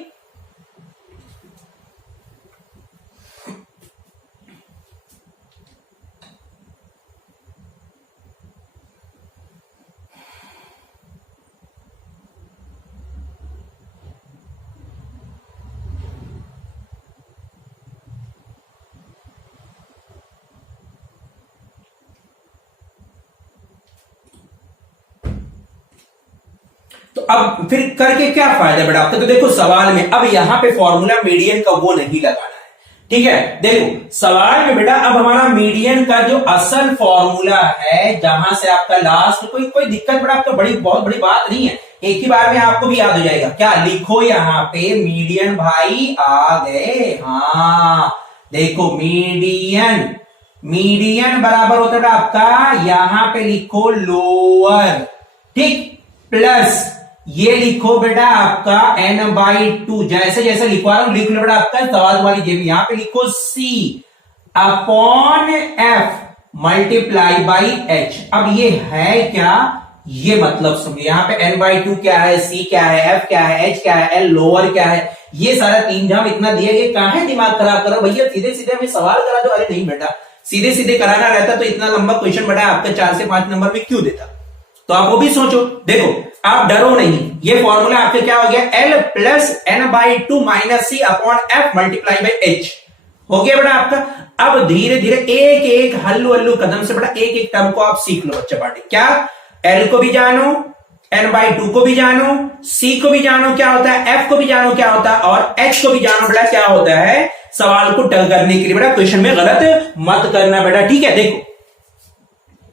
तो अब फिर करके क्या फायदा बेटा आपका, तो देखो सवाल में अब यहां पे फॉर्मूला मीडियन का वो नहीं लगाना है, ठीक है। देखो सवाल में बेटा अब हमारा मीडियन का जो असल फॉर्मूला है, जहां से आपका लास्ट, कोई दिक्कत बेटा आपका, बहुत बड़ी बात नहीं है, एक ही बार में आपको भी याद हो जाएगा। क्या लिखो यहां पे मीडियन, भाई आ गए, हाँ देखो मीडियन, मीडियन बराबर होता है आपका, यहां पे लिखो लोअर, ठीक, प्लस ये लिखो बेटा आपका n/2, जैसे जैसे लिखवा रहा हूं लिख लो बेटा आपका, सवाल वाली जेब, यहां पे लिखो c upon f multiply by h। अब ये है क्या, ये मतलब समझिए, यहां पे n/2 क्या है, c क्या है, f क्या है, h क्या है, l लोअर क्या है, ये सारा तीन जाम इतना दिया गया, कहां है दिमाग खराब करो भैया, सीधे सीधे हमें सवाल करा दो। अरे नहीं बेटा, सीधे सीधे कराना रहता तो इतना लंबा क्वेश्चन बेटा आपका 4 से 5 नंबर में क्यों देता, तो आप वो भी सोचो। देखो आप डरो नहीं, ये फॉर्मूला आपके क्या हो गया, L plus n/2 minus c upon f multiply by h हो गया बेटा आपका। अब धीरे धीरे एक एक हल्लू हल्लू कदम से बेटा एक एक टर्म को आप सीख लो बच्चा पार्टी, क्या L को भी जानो, n/2 को भी जानो, c को भी जानो क्या होता है, f को भी जानो क्या होता है, और h को भी जानो बेटा क्या होता है। सवाल को टल करने के लिए बेटा क्वेश्चन में गलत मत करना बेटा, ठीक है। देखो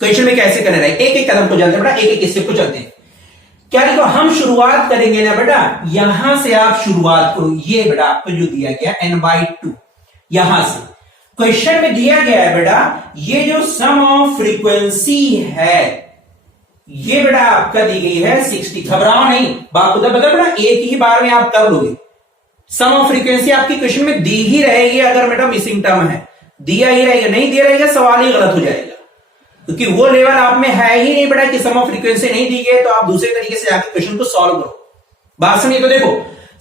क्वेश्चन में कैसे करना है, एक एक कदम को चलते बेटा, एक एक स्टेप को चलते हैं। क्या देखो हम शुरुआत करेंगे ना बेटा, यहां से आप शुरुआत करो, ये बेटा आपको जो दिया गया n/2, यहां से क्वेश्चन में दिया गया है बेटा, ये जो सम ऑफ फ्रीक्वेंसी है ये बेटा आपका दी गई है 60। घबराओ नहीं, बात उधर बदल बेटा, एक ही बार में आप कर लोगे। सम ऑफ फ्रीक्वेंसी आपकी क्वेश्चन में दी ही रहेगी, अगर बेटा मिसिंग टर्म है दिया ही रहेगा, नहीं दिया रहेगा सवाल ही गलत हो जाएगा, क्योंकि वो लेवल आप में है ही नहीं बेटा कि सम ऑफ फ्रीक्वेंसी नहीं दी गई, तो आप दूसरे तरीके से जाकर क्वेश्चन को सॉल्व करो। बात सुनिए, तो देखो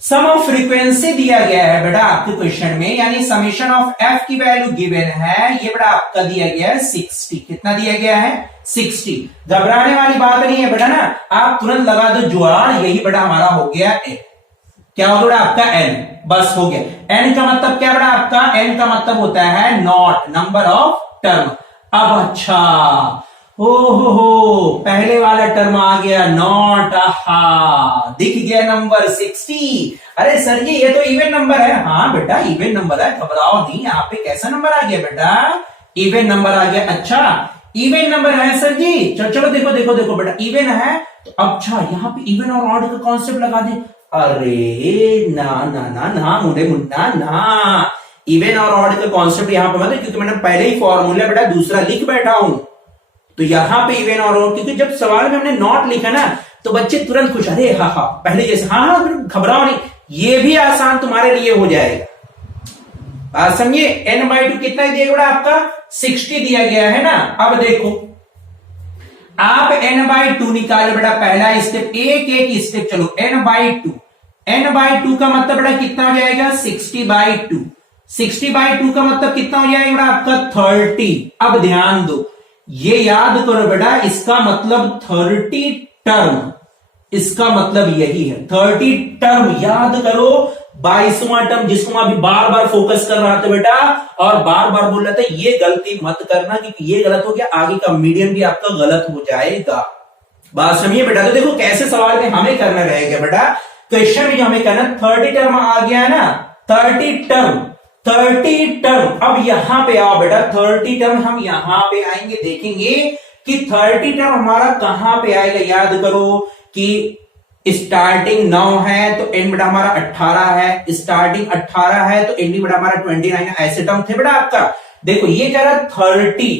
सम ऑफ फ्रीक्वेंसी दिया गया है बेटा आपके क्वेश्चन में, यानी समेशन ऑफ एफ की वैल्यू गिवन है, ये बेटा आपका दिया गया है 60। कितना दिया गया है? 60। घबराने वाली बात नहीं है बेटा ना, आप तुरंत लगा दो जुआड़, यही बेटा हमारा हो गया एन। क्या हो बेटा आपका? एन। बस हो गया। एन का मतलब क्या बेटा आपका? एन का मतलब होता है नॉट, नंबर ऑफ टर्म। अब अच्छा, हो पहले वाला टर्म आ गया नॉट, आहा दिख गया नंबर 60। अरे सर जी ये तो इवन नंबर है। हाँ बेटा इवन नंबर है, घबराओ नहीं। यहाँ पे कैसा नंबर आ गया बेटा? इवन नंबर आ गया। अच्छा इवन नंबर है सर जी, चलो देखो देखो देखो बेटा इवन है तो अच्छा यहाँ पे इवन और ऑड का कॉन्सेप्ट लगा दे। अरे ना ना ना ना मुंडे मुन्ना ना, इवन और ऑड का कॉन्सेप्ट यहाँ पे मतलब, क्योंकि मैंने पहले ही फॉर्मूला बेटा दूसरा लिख बैठा हूं, तो यहां पे इवन और ऑड, क्योंकि जब सवाल में हमने नॉट लिखा ना तो बच्चे तुरंत खुश, अरे हाँ हाँ पहले जैसे, हाँ घबराओ नहीं, ये भी आसान तुम्हारे लिए हो जाएगा। बात समझिए। n/2 कितना दिया बेटा आपका? 60 दिया गया है ना। अब देखो आप n/2 निकालो बेटा, पहला स्टेप, एक एक स्टेप चलो। n/2 का मतलब बेटा कितना हो जाएगा? 60/2। 60/2 का मतलब कितना हो जाएगा बेटा आपका? 30। अब ध्यान दो, ये याद करो बेटा, इसका मतलब 30 टर्म, इसका मतलब यही है 30 टर्म। याद करो 22वां टर्म, जिसको मैं अभी बार बार फोकस कर रहा था बेटा और बार बार बोल रहा था ये गलती मत करना, क्योंकि ये गलत हो गया आगे का मीडियम भी आपका गलत हो जाएगा। बात समझिए बेटा। तो देखो कैसे सवाल में हमें करना रहेगा बेटा, क्वेश्चन में जो हमें करना, 30 टर्म आ गया ना, 30 टर्म। अब यहां पे आओ बेटा, 30 टर्म हम यहां पे आएंगे, देखेंगे कि 30 टर्म हमारा कहां पे आएगा। याद करो कि स्टार्टिंग 9 है तो एंड बेटा हमारा 18 है, स्टार्टिंग 18 है तो एंडिंग बेटा हमारा 29 है, ऐसे टर्म थे बेटा आपका। देखो ये कह रहा 30,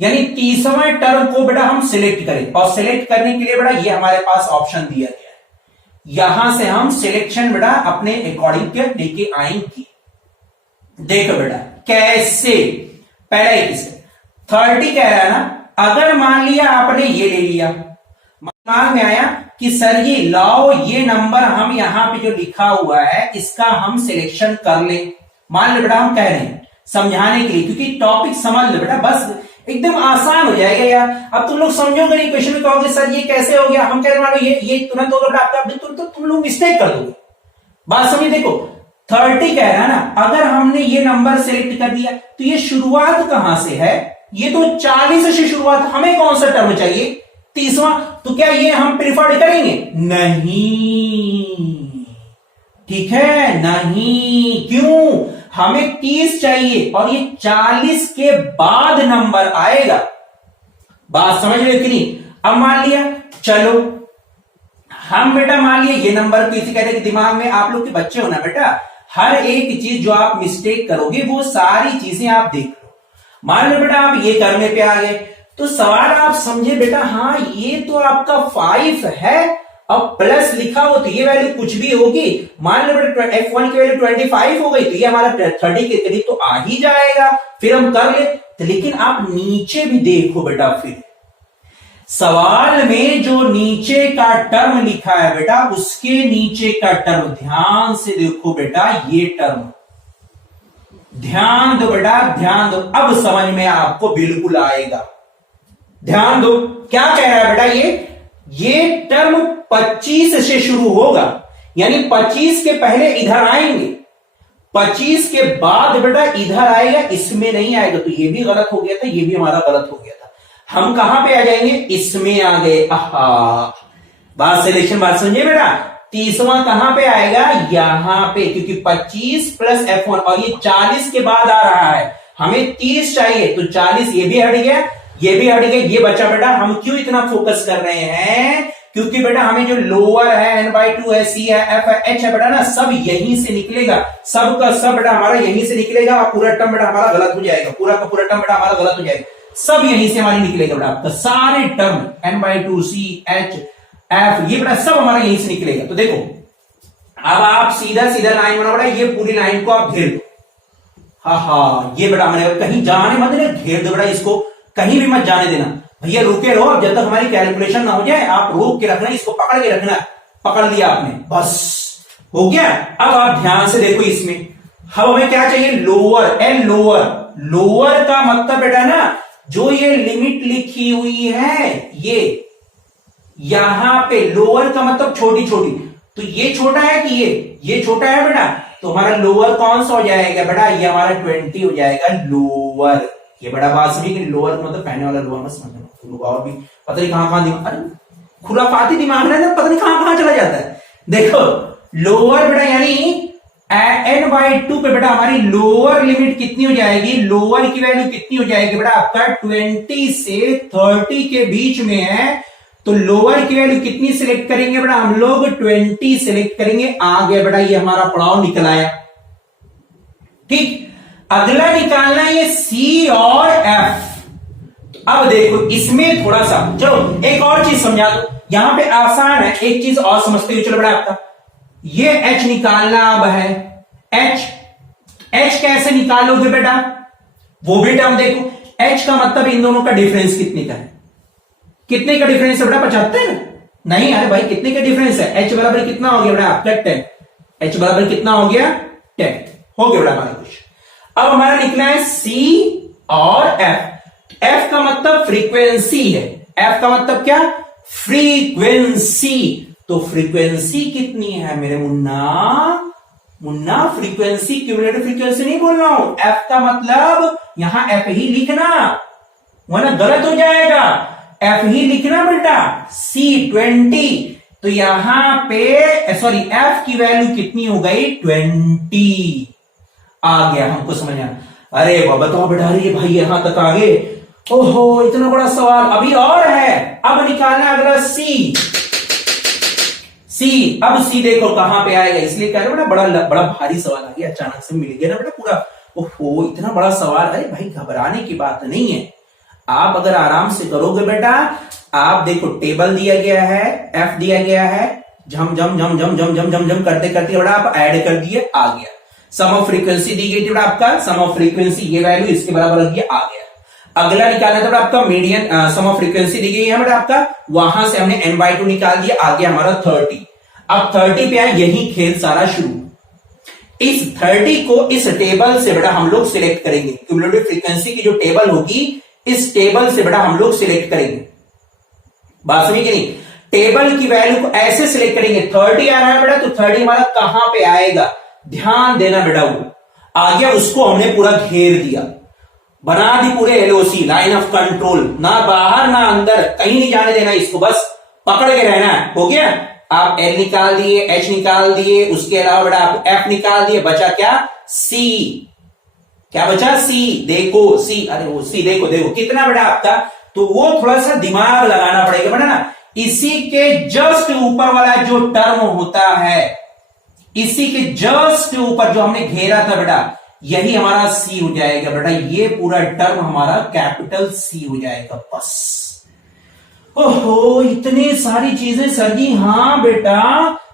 यानी 30वां टर्म को बेटा हम सिलेक्ट करें, और सिलेक्ट करने के लिए बेटा ये हमारे पास ऑप्शन दिया गया है, यहां से हम सिलेक्शन बेटा अपने अकॉर्डिंग के लेके आएंगे। देखो बेटा कैसे, पहले एक 30 कह रहा है ना, अगर मान लिया आपने ये ले लिया, दिमाग में आया कि सर ये लाओ ये नंबर हम यहां पे जो लिखा हुआ है इसका हम सिलेक्शन कर ले। मान लो बेटा हम कह रहे हैं समझाने के लिए, क्योंकि टॉपिक समझ लो बेटा, बस एकदम आसान हो जाएगा यार। अब तुम लोग समझोगे नहीं, क्वेश्चन में कहोगे सर ये कैसे हो गया, हम कह रहे मान लो ये तुरंत होगा बेटा आपका, तो तुम लोग मिस्टेक कर दोगे। बात समझिए। देखो 30 कह रहा है ना, अगर हमने ये नंबर सेलेक्ट कर दिया तो ये शुरुआत कहां से है? ये तो 40 से शुरुआत, हमें कौन सा टर्म चाहिए? 30वां। तो क्या ये हम प्रिफर्ड करेंगे? नहीं, ठीक है, नहीं। क्यों? हमें 30 चाहिए और ये 40 के बाद नंबर आएगा। बात समझ रहे हो कि नहीं? अब मान लिया, चलो हम बेटा मान लिया ये नंबर, किसी कहते हैं कि दिमाग में आप लोग के बच्चे हो ना बेटा, हर एक चीज जो आप मिस्टेक करोगे वो सारी चीजें आप देख लो। मान लो बेटा आप ये करने पे आ गए तो सवाल आप समझे बेटा, हाँ ये तो आपका 5 है, अब प्लस लिखा हो तो ये वैल्यू कुछ भी होगी। मान लो बेटा f1 की वैल्यू 25 हो गई तो ये हमारा 30 के करीब तो आ ही जाएगा, फिर हम कर ले। तो लेकिन आप नीचे भी देखो बेटा, फिर सवाल में जो नीचे का टर्म लिखा है बेटा, उसके नीचे का टर्म ध्यान से देखो बेटा, ये टर्म ध्यान दो बेटा, ध्यान दो, अब समझ में आपको बिल्कुल आएगा। ध्यान दो क्या कह रहा है बेटा, ये टर्म 25 से शुरू होगा, यानी 25 के पहले इधर आएंगे, 25 के बाद बेटा इधर आएगा, इसमें नहीं आएगा। तो ये भी गलत हो गया था, ये भी हमारा गलत हो गया था। हम कहां पे आ जाएंगे? इसमें आ गए। बात सिलेक्शन, बात समझिए बेटा, 30वां कहां पे आएगा? यहां पे, क्योंकि 25 प्लस f1 और ये 40 के बाद आ रहा है, हमें 30 चाहिए तो 40 ये भी हट गया, ये भी हट गया, ये बचा बेटा। हम क्यों इतना फोकस कर रहे हैं? क्योंकि बेटा हमें जो लोअर है n/2 है, c है, f है, h है बेटा ना, सब यहीं से निकलेगा, सब का सब बेटा हमारा यहीं से निकलेगा, और पूरा टर्म बेटा हमारा गलत हो जाएगा, पूरा का पूरा टर्म बेटा हमारा गलत हो जाएगा, सब यहीं से हमारी निकलेगा बेटा। आपका सारे term n/2 c h f ये बेटा सब हमारा यहीं से निकलेगा। तो देखो अब आप सीधा सीधा लाइन बनाओ बेटा, ये पूरी लाइन को आप घेर दो। हाँ ये बेटा मैंने कहीं जाने मत देना, घेर दो बेटा, इसको कहीं भी मत जाने देना। भैया रुके रहो, जब तक हमारी कैलकुलेशन ना हो जाए आप रोक के रखना, इसको पकड़ के रखना, पकड़ लिया आपने, बस हो गया। अब आप ध्यान से देखो इसमें, अब हमें क्या चाहिए, लोअर, एल लोअर। लोअर का मतलब बेटा ना, जो ये लिमिट लिखी हुई है ये यहां पे, लोअर का मतलब छोटी छोटी, तो ये छोटा है कि ये छोटा है बेटा, तो हमारा लोअर कौन सा हो जाएगा बेटा, ये हमारा 20 हो जाएगा लोअर। ये बड़ा बात समझिए कि लोअर का मतलब पहने वाला लोअर मत समझना, लोग और भी पता नहीं कहां दिमाग, अरे खुराफाती दिमाग है ना, पता नहीं कहां चला जाता है। देखो लोअर बेटा यानी n/2 पे बेटा हमारी लोअर लिमिट कितनी हो जाएगी, लोअर की वैल्यू कितनी हो जाएगी बेटा, आपका 20 से 30 के बीच में है, तो लोअर की वैल्यू कितनी सिलेक्ट करेंगे बेटा, हम लोग 20 सिलेक्ट करेंगे। आ गया बेटा, ये हमारा पड़ाव निकल आया। ठीक, अगला निकालना है ये सी और एफ। अब देखो इसमें थोड़ा सा, चलो एक और चीज समझा दो, यहां पे आसान है, एक चीज और समझते हुए चलो बेटा, आपका ये एच निकालना अब है, एच कैसे निकालोगे बेटा, वो भी टर्म देखो। एच का मतलब इन दोनों का डिफरेंस कितने का है, कितने का डिफरेंस है बेटा, 75? नहीं अरे भाई, कितने का डिफरेंस है, एच बराबर कितना हो गया बेटा आपका 10, एच बराबर कितना हो गया 10, हो गया बेटा हमारा कुछ। अब हमारा निकला है सी और एफ। एफ का मतलब फ्रीक्वेंसी है, एफ का मतलब क्या, फ्रीक्वेंसी। तो फ्रीक्वेंसी कितनी है मेरे मुन्ना, फ्रीक्वेंसी क्यूमुलेटिव फ्रीक्वेंसी नहीं बोल रहा हूं, एफ का मतलब यहां एफ ही लिखना, वरना गलत हो जाएगा, एफ ही लिखना बेटा, सी 20, तो यहां पे सॉरी एफ की वैल्यू कितनी हो गई 20। आ गया हमको समझ आया। अरे बाबा बताओ बेटा, अरे भाई यहां तक आ गए, ओहो इतना बड़ा सवाल, अभी और है। अब निकालना अगला सी। अब सी देखो कहां पे आएगा, इसलिए कह रहे हो बेटा, बड़ा भारी सवाल आ गया, अचानक से मिल गया ना बेटा पूरा, ओहो इतना बड़ा सवाल। अरे भाई घबराने की बात नहीं है, आप अगर आराम से करोगे बेटा, आप देखो टेबल दिया गया है, एफ दिया गया है, झम झम झम झम झम झम झम झम करते करते बेटा आप ऐड कर दिए, आ गया। सम ऑफ फ्रीक्वेंसी दी गई थी बेटा आपका, सम ऑफ फ्रीक्वेंसी ये वैल्यू इसके बराबर रख दिया, आ गया। अगला निकालना था बेटा आपका मीडियन, सम ऑफ फ्रीक्वेंसी दी गई है बेटा आपका, वहां से हमने n/2 निकाल दिया, आ गया हमारा 30। अब 30 पे आए, यही खेल सारा शुरू। इस 30 को इस टेबल से बेटा हम लोग सिलेक्ट करेंगे, क्यूमुलेटिव फ्रीक्वेंसी की जो टेबल होगी, इस टेबल से बेटा हम लोग सिलेक्ट करेंगे, बात समझी कि नहीं, टेबल की वैल्यू को ऐसे सिलेक्ट करेंगे। 30 आ रहा है बेटा, तो 30 हमारा कहां पे आएगा, ध्यान देना बेटा, वो आ गया, उसको हमने पूरा घेर दिया, बना दी पूरे एलओसी, लाइन ऑफ कंट्रोल, ना बाहर ना अंदर, कहीं नहीं जाने देना इसको, बस पकड़ के रहना है। हो गया, आप एल निकाल दिए, एच निकाल दिए, उसके अलावा बेटा आप एफ निकाल दिए, बचा क्या, सी। क्या बचा, सी। देखो सी, अरे वो सी देखो कितना बेटा आपका, तो वो थोड़ा सा दिमाग लगाना पड़ेगा बेटा ना। इसी के जस्ट ऊपर वाला जो टर्म होता है, इसी के जस्ट ऊपर जो हमने घेरा था बेटा, यही हमारा सी हो जाएगा बेटा, ये पूरा टर्म हमारा कैपिटल सी हो जाएगा, बस। ओहो इतनी सारी चीजें सर जी, हाँ बेटा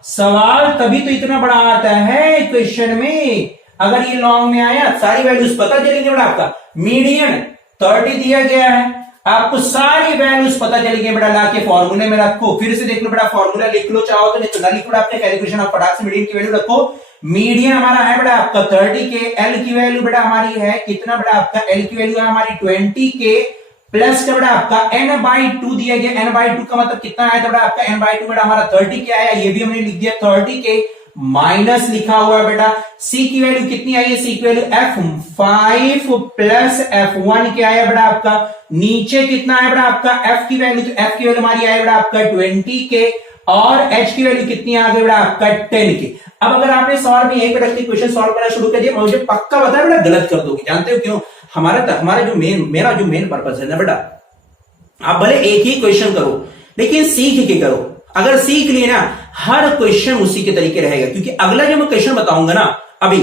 सवाल तभी तो इतना बड़ा आता है क्वेश्चन में, अगर ये लॉन्ग में आया सारी वैल्यूज पता चलेंगे बेटा। आपका मीडियन 30 दिया गया है, आपको सारी वैल्यूज पता चलेंगे बेटा, लाके फॉर्मूले में रखो, फिर से देख लो बेटा, फॉर्मूला लिख लो चाहो तो, नहीं तो ना लिखो बेटा, आपने कैलकुलेशन आप फटाक से मीडियन की वैल्यू रखो। मीडियन हमारा है बेटा आपका 30 के, एल की वैल्यू बेटा हमारी है कितना बेटा, आपका एल की वैल्यू है हमारी 20 के, प्लस बेटा आपका n/2 दिया गया, n/2 का मतलब कितना आया था बेटा आपका, n/2 बेटा हमारा 30 के आया, ये भी हमने लिख दिया 30 के, माइनस लिखा हुआ है बेटा, सी की वैल्यू कितनी आई है, सी की वैल्यू f5 प्लस f1 के आया बेटा आपका, नीचे कितना है बेटा आपका f की वैल्यू, तो f की वैल्यू हमारी आई बेटा आपका 20 के, और h की वैल्यू कितनी आ गई बेटा आपका 10 के। अब अगर आपने सवाल में यहीं पे रख के क्वेश्चन सॉल्व करना शुरू कर दिया, मुझे पक्का बता बेटा गलत कर दोगे, जानते हो क्यों, हमारा जो मेन पर्पस है ना बेटा, आप भले एक ही क्वेश्चन करो लेकिन सीख के करो। अगर सीख लिए ना, हर क्वेश्चन उसी के तरीके रहेगा, क्योंकि अगला जो मैं क्वेश्चन बताऊंगा ना अभी,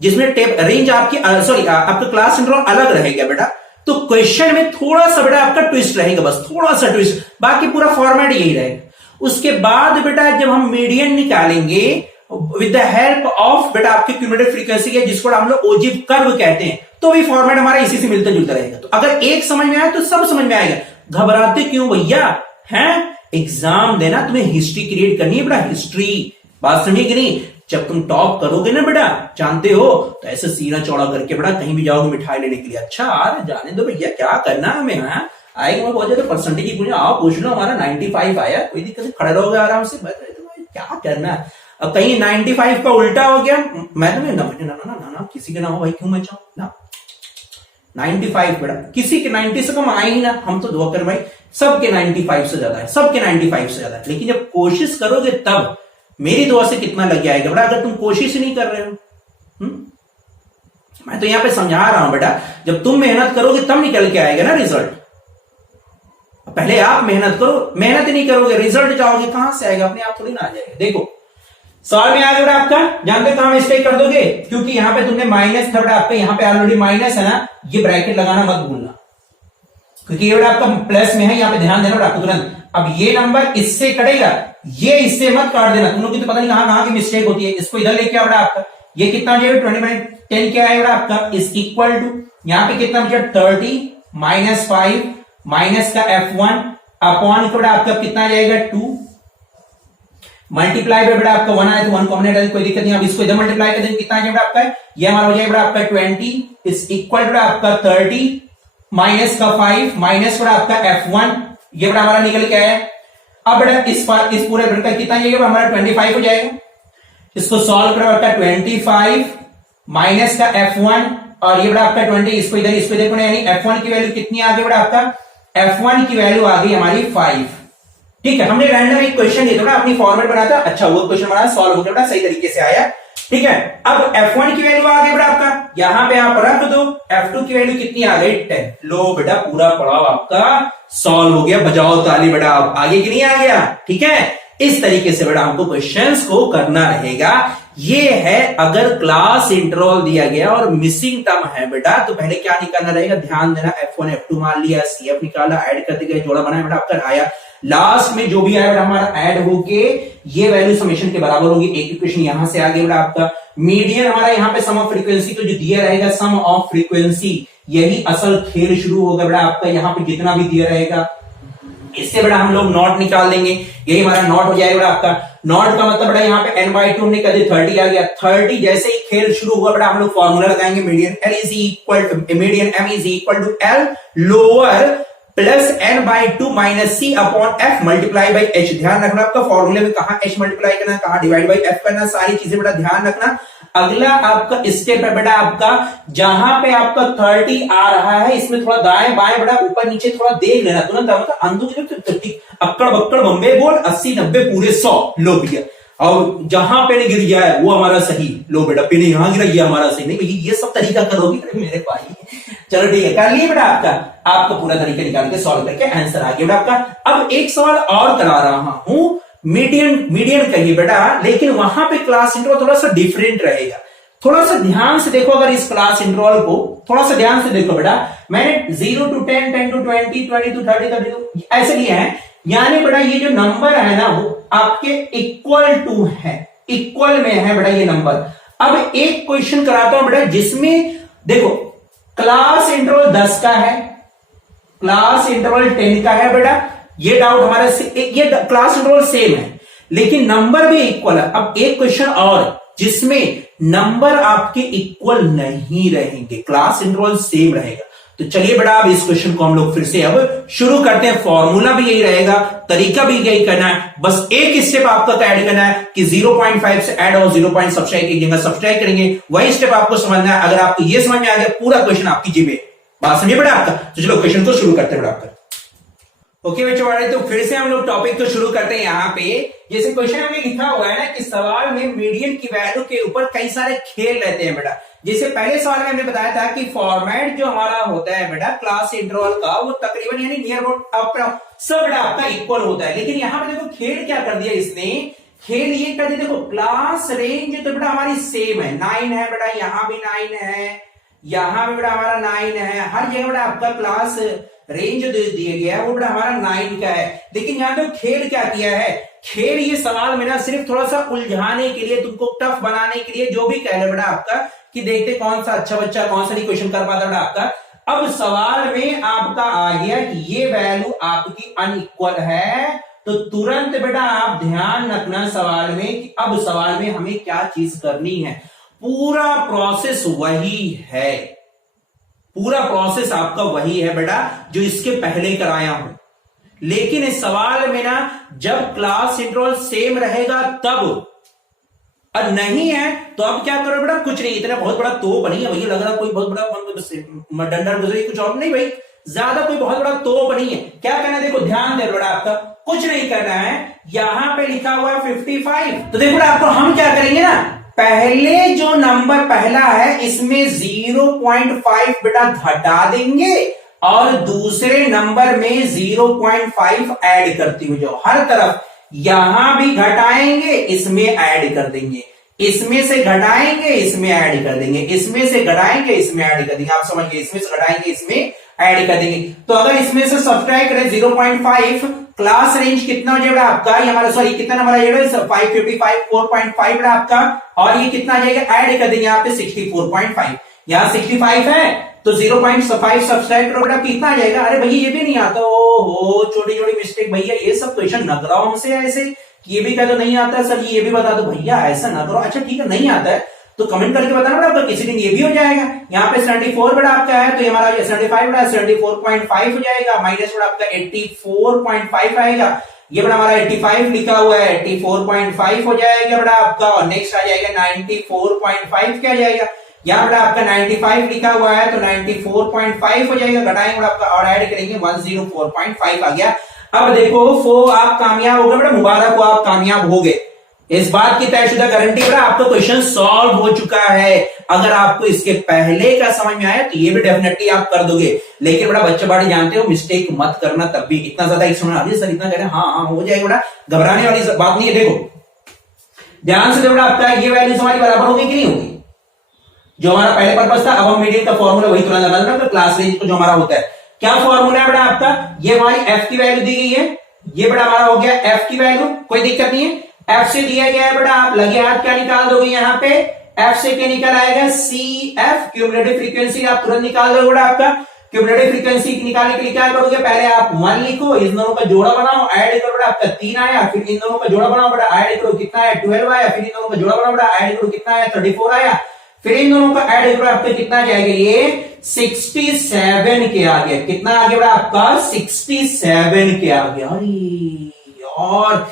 जिसमें टेप रेंज आपकी आपका क्लास इंटरवल अलग रहेगा बेटा, तो क्वेश्चन में थोड़ा सा बेटा आपका ट्विस्ट रहेगा, बस थोड़ा सा ट्विस्ट, बाकी पूरा फॉर्मेट यही रहेगा। उसके बाद बेटा जब हम मीडियन निकालेंगे विद द हेल्प ऑफ बेटा आपके क्यूमुलेटिव फ्रीक्वेंसी के, जिसको हम लोग ओजिव कर्व कहते हैं, तो भी फॉर्मेट हमारा इसी से मिलता जुलता रहेगा। तो अगर एक समझ में आया तो सब समझ में आएगा, घबराते क्यों भैया हैं, एग्जाम देना, तुम्हें हिस्ट्री क्रिएट करनी है बेटा, हिस्ट्री। बात समझिए कि नहीं? जब तुम टॉप करोगे ना बेटा, जानते हो, तो ऐसे सीना चौड़ा करके बेटा कहीं भी जाओगे मिठाई लेने के लिए, अच्छा अरे जाने दो भैया क्या करना है हमें, हाँ आएगा मैं बहुत ज्यादा परसेंटेज की पूछे, आओ पूछ लो हमारा 95 आया, कोई दिक्कत नहीं, खड़े रहोगे आराम से, क्या करना है। अब कहीं 95 का उल्टा हो गया, मैं तो ना ना ना ना ना किसी के ना हो भाई, क्यों मैं चाहूं ना 95 बेटा, किसी के 90 से कम आए ही ना, हम तो दुआ कर भाई सबके 95 से ज्यादा है, सबके 95 से ज्यादा है, लेकिन जब कोशिश करोगे तब मेरी दुआ से कितना लग जाएगा बेटा, अगर तुम कोशिश ही नहीं कर रहे हो। मैं तो यहां पे समझा रहा हूं बेटा, जब तुम मेहनत करोगे तब निकल के आएगा ना रिजल्ट। पहले आप मेहनत करो, मेहनत ही नहीं करोगे रिजल्ट चाहोगे कहां से आएगा, अपने आप थोड़ी ना आ जाएगा। देखो सवाल में आ गया आपका, जानते कहां मिस्टेक कर दोगे, क्योंकि यहां पे तुमने माइनस था बेटा, आपका यहां पे ऑलरेडी माइनस है ना, ये ब्रैकेट लगाना मत भूलना, क्योंकि ये बेटा आपका प्लस में है, यहां पे ध्यान देना आपको तुरंत। अब ये नंबर इससे कटेगा, ये इससे मत काट देना, तुम लोग की तो पता नहीं कहां कहां की मिस्टेक होती है। इसको इधर लेके आओ बेटा, आपका ये कितना हो जाएगा 20/10 क्या है बेटा आपका, इज इक्वल टू, यहां पे कितना बचा 30 माइनस 5 माइनस का f1 अपॉन बेटा आपका कितना आ जाएगा 2 मल्टीप्लाई बेटा आपका 1 आया तो 1 कॉमन है, कोई दिक्कत नहीं। अब इसको इधर मल्टीप्लाई कर देंगे, कितना आ जाएगा आपका, ये हमारा हो जाएगा बेटा आपका 20 इज इक्वल टू आपका 30 माइनस का 5 माइनस बेटा आपका f1, ये बेटा हमारा निकल के आया। अब बेटा इस पूरे बेटा कितना जाएगा हमारा 25 हो जाएगा, इसको सॉल्व करो आपका 25 माइनस का f1 और ये बेटा आपका 20, इसको इधर देखो, यानी f1 की वैल्यू कितनी आ गई बेटा आपका, f1 की वैल्यू आ गई हमारी 5। ठीक है, हमने रैंडम एक क्वेश्चन दिया था अपनी फॉर्मेट बना था, अच्छा वो क्वेश्चन हमारा सॉल्व हो गया बेटा, सही तरीके से आया। ठीक है, अब f1 की वैल्यू आ गई बेटा आपका, यहां पे आप रख दो, f2 की वैल्यू कितनी आ गई 10। लो बेटा पूरा पड़ाव आपका सॉल्व हो गया, बजाओ ताली बेटा, आप आगे कि नहीं आ गया। ठीक है, इस तरीके से बेटा हमको क्वेश्चंस को करना रहेगा। ये है अगर क्लास इंटरवल दिया गया और मिसिंग टर्म है बेटा, तो पहले क्या निकालना रहेगा, ध्यान देना, f1 f2 मान लिया, cf निकाला, ऐड करते गए, जोड़ा बनाया बेटा आपका आया, लास्ट में जो भी आया बेटा हमारा ऐड होके ये वैल्यू समेशन के बराबर होगी। एक इक्वेशन यहां से आ गई बेटा आपका, मीडियन हमारा यहाँ पे सम ऑफ फ्रीक्वेंसी, तो जो दिया रहेगा सम ऑफ फ्रीक्वेंसी, यही असल खेल शुरू होगा बेटा आपका, यहाँ पे जितना भी दिया रहेगा इससे बेटा हम लोग नॉट निकाल देंगे, यही हमारा नॉट हो जाएगा बेटा आपका। नॉट का मतलब बेटा यहाँ पे n/2 हमने कर दिया 30 आ गया, 30 जैसे ही खेल शुरू हुआ बेटा हम लोग फॉर्मूला लगाएंगे, median L is equal to median M is equal to L lower plus n/2 minus c upon f multiply by h। ध्यान रखना आपका फॉर्मूले में कहां h मल्टीप्लाई करना, कहां डिवाइड बाई f करना, सारी चीजें बेटा ध्यान रखना। अगला आपका स्टेप है बेटा आपका, जहां पे आपका 30 आ रहा है इसमें थोड़ा दाएं बाएं बेटा ऊपर नीचे थोड़ा देख लेना, तुरंत मतलब अंधु अक्कड़ बक्कड़ बम्बे बोल 80 90 पूरे 100 लो भैया, और जहां पे गिर जाए वो हमारा सही, लो बेटा पेन यहां गिरा ये हमारा सही, नहीं भैया ये सब तरीका करोगे मेरे भाई। चलो ठीक है, कर लिए बेटा आपका पूरा तरीका निकाल के सॉल्व करके आंसर आ गया बेटा आपका। अब एक सवाल और करा रहा हूं, मीडियन कहिए बेटा, लेकिन वहां पे क्लास इंटरवल थोड़ा सा डिफरेंट रहेगा, थोड़ा सा ध्यान से देखो। अगर इस क्लास इंटरवल को थोड़ा सा ध्यान से देखो बेटा, मैंने 0 to 10, 10 to 20, 20 to 30, 32 ऐसे लिए हैं, यानी बेटा ये जो नंबर है ना वो आपके इक्वल टू है, इक्वल में है बेटा ये नंबर। अब एक क्वेश्चन कराता हूं बेटा जिसमें देखो क्लास इंटरवल 10 का है, क्लास इंटरवल 10 का है बेटा, ये डाउट हमारा ये क्लास इंटरवल सेम है लेकिन नंबर भी इक्वल है। अब एक क्वेश्चन और जिसमें नंबर आपके इक्वल नहीं रहेंगे, क्लास इंटरवल सेम रहेगा। तो चलिए बेटा अब इस क्वेश्चन को हम लोग फिर से अब शुरू करते हैं। फॉर्मूला भी यही रहेगा, तरीका भी यही करना है, बस एक स्टेप आपको ऐड करना है कि 0.5 से ऐड और 0. सब्सट्रैक्ट कीजिएगा, सब्सट्रैक्ट करेंगे, वही स्टेप आपको समझना है। अगर आपको ये समझ में आ गया पूरा क्वेश्चन आपकी जिम्मे, बात समझिए बेटा आपका। तो चलो क्वेश्चन को शुरू करते हैं बेटा आपका। ओके बच्चों, तो फिर से हम लोग टॉपिक को शुरू करते हैं। यहाँ पे जैसे क्वेश्चन में लिखा हुआ है ना कि सवाल में मीडियन की वैल्यू के ऊपर कई सारे खेल रहते हैं बेटा। जैसे पहले सवाल में हमने बताया था कि फॉर्मेट जो हमारा होता है बेटा क्लास इंटरवल का, वो तकरीबन यानी नियर अबाउट सब बेटा आपका इक्वल होता है। लेकिन यहाँ पे देखो खेल क्या कर दिया इसने, खेल ये कर दिया, देखो क्लास रेंज तो बेटा हमारी सेम है, 9 है बेटा, यहाँ भी 9 है, यहाँ भी बेटा हमारा 9 है, हर जगह बेटा आपका क्लास रेंज जो दिया गया है वो बेटा हमारा 9 का है। लेकिन यहाँ तो खेल क्या किया है, खेल ये सवाल में ना सिर्फ थोड़ा सा उलझाने के लिए, तुमको टफ बनाने के लिए, जो भी कह लो बेटा आपका कि देखते कौन सा अच्छा बच्चा कौन सा नहीं क्वेश्चन कर पाता बेटा आपका। अब सवाल में आपका आ गया कि ये वैल्यू आपकी अनइक्वल है, तो तुरंत बेटा आप ध्यान रखना सवाल में कि अब सवाल में हमें क्या चीज करनी है। पूरा प्रोसेस वही है, पूरा प्रोसेस आपका वही है बेटा जो इसके पहले कराया हूं, लेकिन इस सवाल में ना जब क्लास इंटरवल सेम रहेगा तब, और नहीं है तो अब क्या करो बेटा, कुछ नहीं, इतना बहुत बड़ा तोप नहीं है भैया, लग रहा कोई बहुत बड़ा डंडा गुजरी कुछ और नहीं भाई, ज्यादा कोई बहुत बड़ा तोप नहीं है। क्या करना है देखो, ध्यान दे बेटा, आपका कुछ नहीं करना है, यहां पे लिखा हुआ है 55। तो देखो बेटा आपको हम क्या करेंगे ना, पहले जो नंबर पहला है इसमें 0.5 बेटा घटा देंगे और दूसरे नंबर में 0.5 ऐड करती हुई जाओ हर तरफ, यहां भी घटाएंगे इसमें ऐड कर देंगे, इसमें से घटाएंगे इसमें ऐड कर देंगे, इसमें से घटाएंगे इसमें ऐड कर देंगे, आप समझ गए, इसमें से घटाएंगे इसमें ऐड कर देंगे। तो अगर इसमें से सब्ट्रैक्ट करें 0.5, क्लास रेंज कितना हो जाएगा आपका, ये हमारा सॉरी कितना नंबर आ जाएगा 555, 4.5 बेटा आपका, और ये कितना आ जाएगा, ऐड कर देंगे यहाँ पे 64.5, यहाँ 65 है तो 0.5 सब्ट्रैक्ट करो बेटा कितना आ जाएगा, अरे भैया ये भी नहीं आता, ओहो छोटी छोटी मिस्टेक भैया, ये सब क्वेश्चन न कराओ हमसे ऐसे, ये भी कह दो नहीं आता है सर, ये भी बता दो भैया, ऐसा ना करो, अच्छा ठीक है नहीं आता है तो कमेंट करके बताना बेटा, किसी दिन ये भी हो जाएगा। यहाँ पे 74 बेटा आपका है तो ये हमारा 75 बेटा 74.5 हो जाएगा, माइनस बेटा आपका 84.5 आएगा, ये बेटा हमारा 85 लिखा हुआ है 84.5 हो जाएगा बेटा आपका, और नेक्स्ट आ जाएगा 94.5 क्या जाएगा, यहाँ बेटा आपका 95 लिखा हुआ है तो 94.5 हो जाएगा, घटाएंगे बेटा आपका और ऐड करेंगे 104.5 आ गया। अब देखो आप कामयाब हो गए बेटा, मुबारक हो आप कामयाब हो गए, इस बात की तयशुदा गारंटी बेटा आपका क्वेश्चन सॉल्व हो चुका है। अगर आपको इसके पहले का समझ में आया तो ये भी डेफिनेटली आप कर दोगे, लेकिन बड़ा बच्चे बाड़ी जानते हो मिस्टेक मत करना, तब भी इतना ज्यादा सर इतना कह रहे हाँ हाँ हो जाएगा बेटा, घबराने वाली बात नहीं है। देखो ध्यान से बेटा आपका ये वैल्यूज हमारी बराबर होगी कि नहीं होगी, जो हमारा पहले पर्पस था, अब हम मीडियन का फॉर्मूला वही तुरंत लगा देना, क्लास रेंज को जो हमारा होता है, क्या फॉर्मूला है बेटा आपका, ये हमारी एफ की वैल्यू दी गई है, ये बेटा हमारा हो गया एफ की वैल्यू, कोई दिक्कत नहीं है, एफ से दिया गया है बेटा, आप लगे हाथ क्या निकाल दोगे, यहाँ पे एफ से क्या निकल आएगा, सी एफ क्यूमुलेटिव फ्रीक्वेंसी आप तुरंत निकाल दोगे बेटा, आपका क्यूमुलेटिव फ्रीक्वेंसी निकालने के लिए क्या करोगे, पहले आप 1 लिखो, इन दोनों का जोड़ा बनाओ, ऐड करो बेटा आपका 3 आया, फिर इन दोनों का जोड़ा बनाओ बेटा, ऐड करो कितना आया 12 आया, फिर इन दोनों का जोड़ा बनाओ बेटा, ऐड करो कितना आया 34 आया, फिर इन दोनों का ऐड करो आपका कितना जाएगा, ये 67 के आ गया, कितना आ गया बेटा आपका 67 के आ गया, अरे और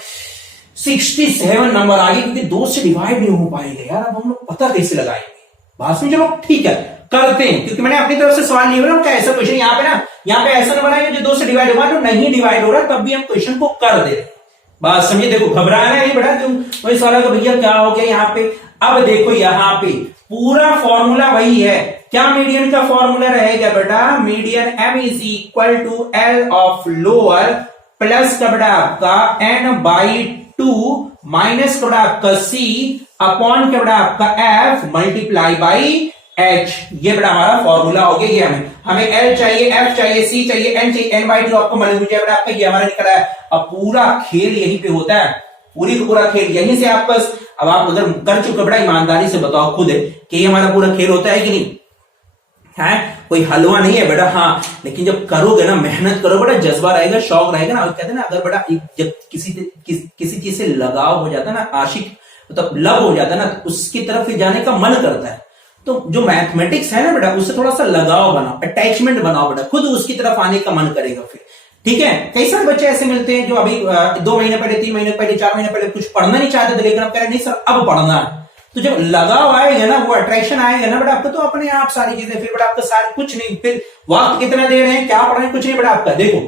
67 नंबर आ गया, क्योंकि 2 से डिवाइड नहीं हो पाएगा यार, अब हम लोग पता कैसे लगाएंगे, बात में चलो ठीक है करते हैं, क्योंकि मैंने अपनी तरफ से सवाल नहीं बना, ऐसा क्वेश्चन यहाँ पे ना, यहाँ पे ऐसा ना बनाएगा जो 2 से डिवाइड होगा, जो नहीं डिवाइड हो रहा तब भी हम क्वेश्चन को कर दे रहे, बात समझिए। देखो घबराना नहीं बेटा, तुम वही सवाल का भैया क्या हो गया यहाँ पे, अब देखो यहाँ पे पूरा फॉर्मूला वही है, क्या मीडियन का फॉर्मूला रहेगा बेटा, median m is equal to L of lower plus का बेटा आपका n/2 माइनस का बेटा आपका c अपॉन का बेटा आपका f मल्टीप्लाई बाई h, ये बेटा हमारा फॉर्मूला हो गया। ये हमें l चाहिए, f चाहिए, c चाहिए, n चाहिए, n/2 आपको मालूम हो जाएगा आपका, ये हमारा निकला है। अब पूरा खेल यहीं पे होता है, पूरी का पूरा खेल यहीं से आप बस, अब आप अगर कर चुके बेटा ईमानदारी से बताओ खुद कि ये हमारा पूरा खेल होता है कि नहीं है, कोई हलवा नहीं है बेटा, हाँ लेकिन जब करोगे ना, मेहनत करो बेटा, जज्बा रहेगा, शौक रहेगा ना, कहते हैं ना अगर बेटा जब किसी चीज से लगाव हो जाता है ना, आशिक मतलब लव हो जाता है ना, तो उसकी तरफ जाने का मन करता है, तो जो मैथमेटिक्स है ना बेटा उससे थोड़ा सा लगाव बनाओ, अटैचमेंट बनाओ बेटा, खुद उसकी तरफ आने का मन करेगा फिर, ठीक है। कई सारे बच्चे ऐसे मिलते हैं जो अभी 2 महीने पहले, 3 महीने पहले, 4 महीने पहले कुछ पढ़ना नहीं चाहते थे, लेकिन अब कह रहे नहीं सर अब पढ़ना है, तो जब लगाव आएगा ना, वो अट्रैक्शन आएगा ना बेटा आपको, तो अपने आप सारी चीजें फिर बेटा आपका सारी कुछ नहीं, फिर वक्त कितना दे रहे हैं, क्या पढ़ रहे हैं, कुछ नहीं बेटा आपका। देखो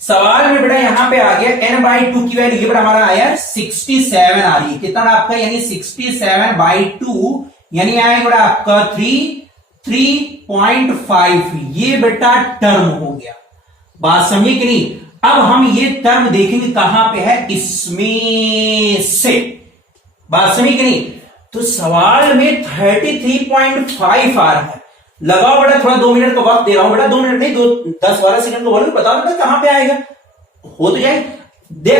सवाल में बेटा यहाँ पे आ गया n/2 की वैल्यू, ये बेटा हमारा आया 67 आ रही है, कितना आपका यानी 67/2 यानी आएगा बेटा आपका 3.5, ये बेटा टर्म हो गया, बात समझिए कि नहीं। अब हम ये टर्म देखेंगे कहां पे है, इसमें से, बात समझी कि नहीं। तो सवाल में 33.5 आ रहा है, लगाओ बेटा थोड़ा 2 मिनट का वक्त दे रहा हूं बेटा, 2 मिनट नहीं 10-12 सेकंड का बोलो, बताओ बेटा कहां पे आएगा, हो तो जाए,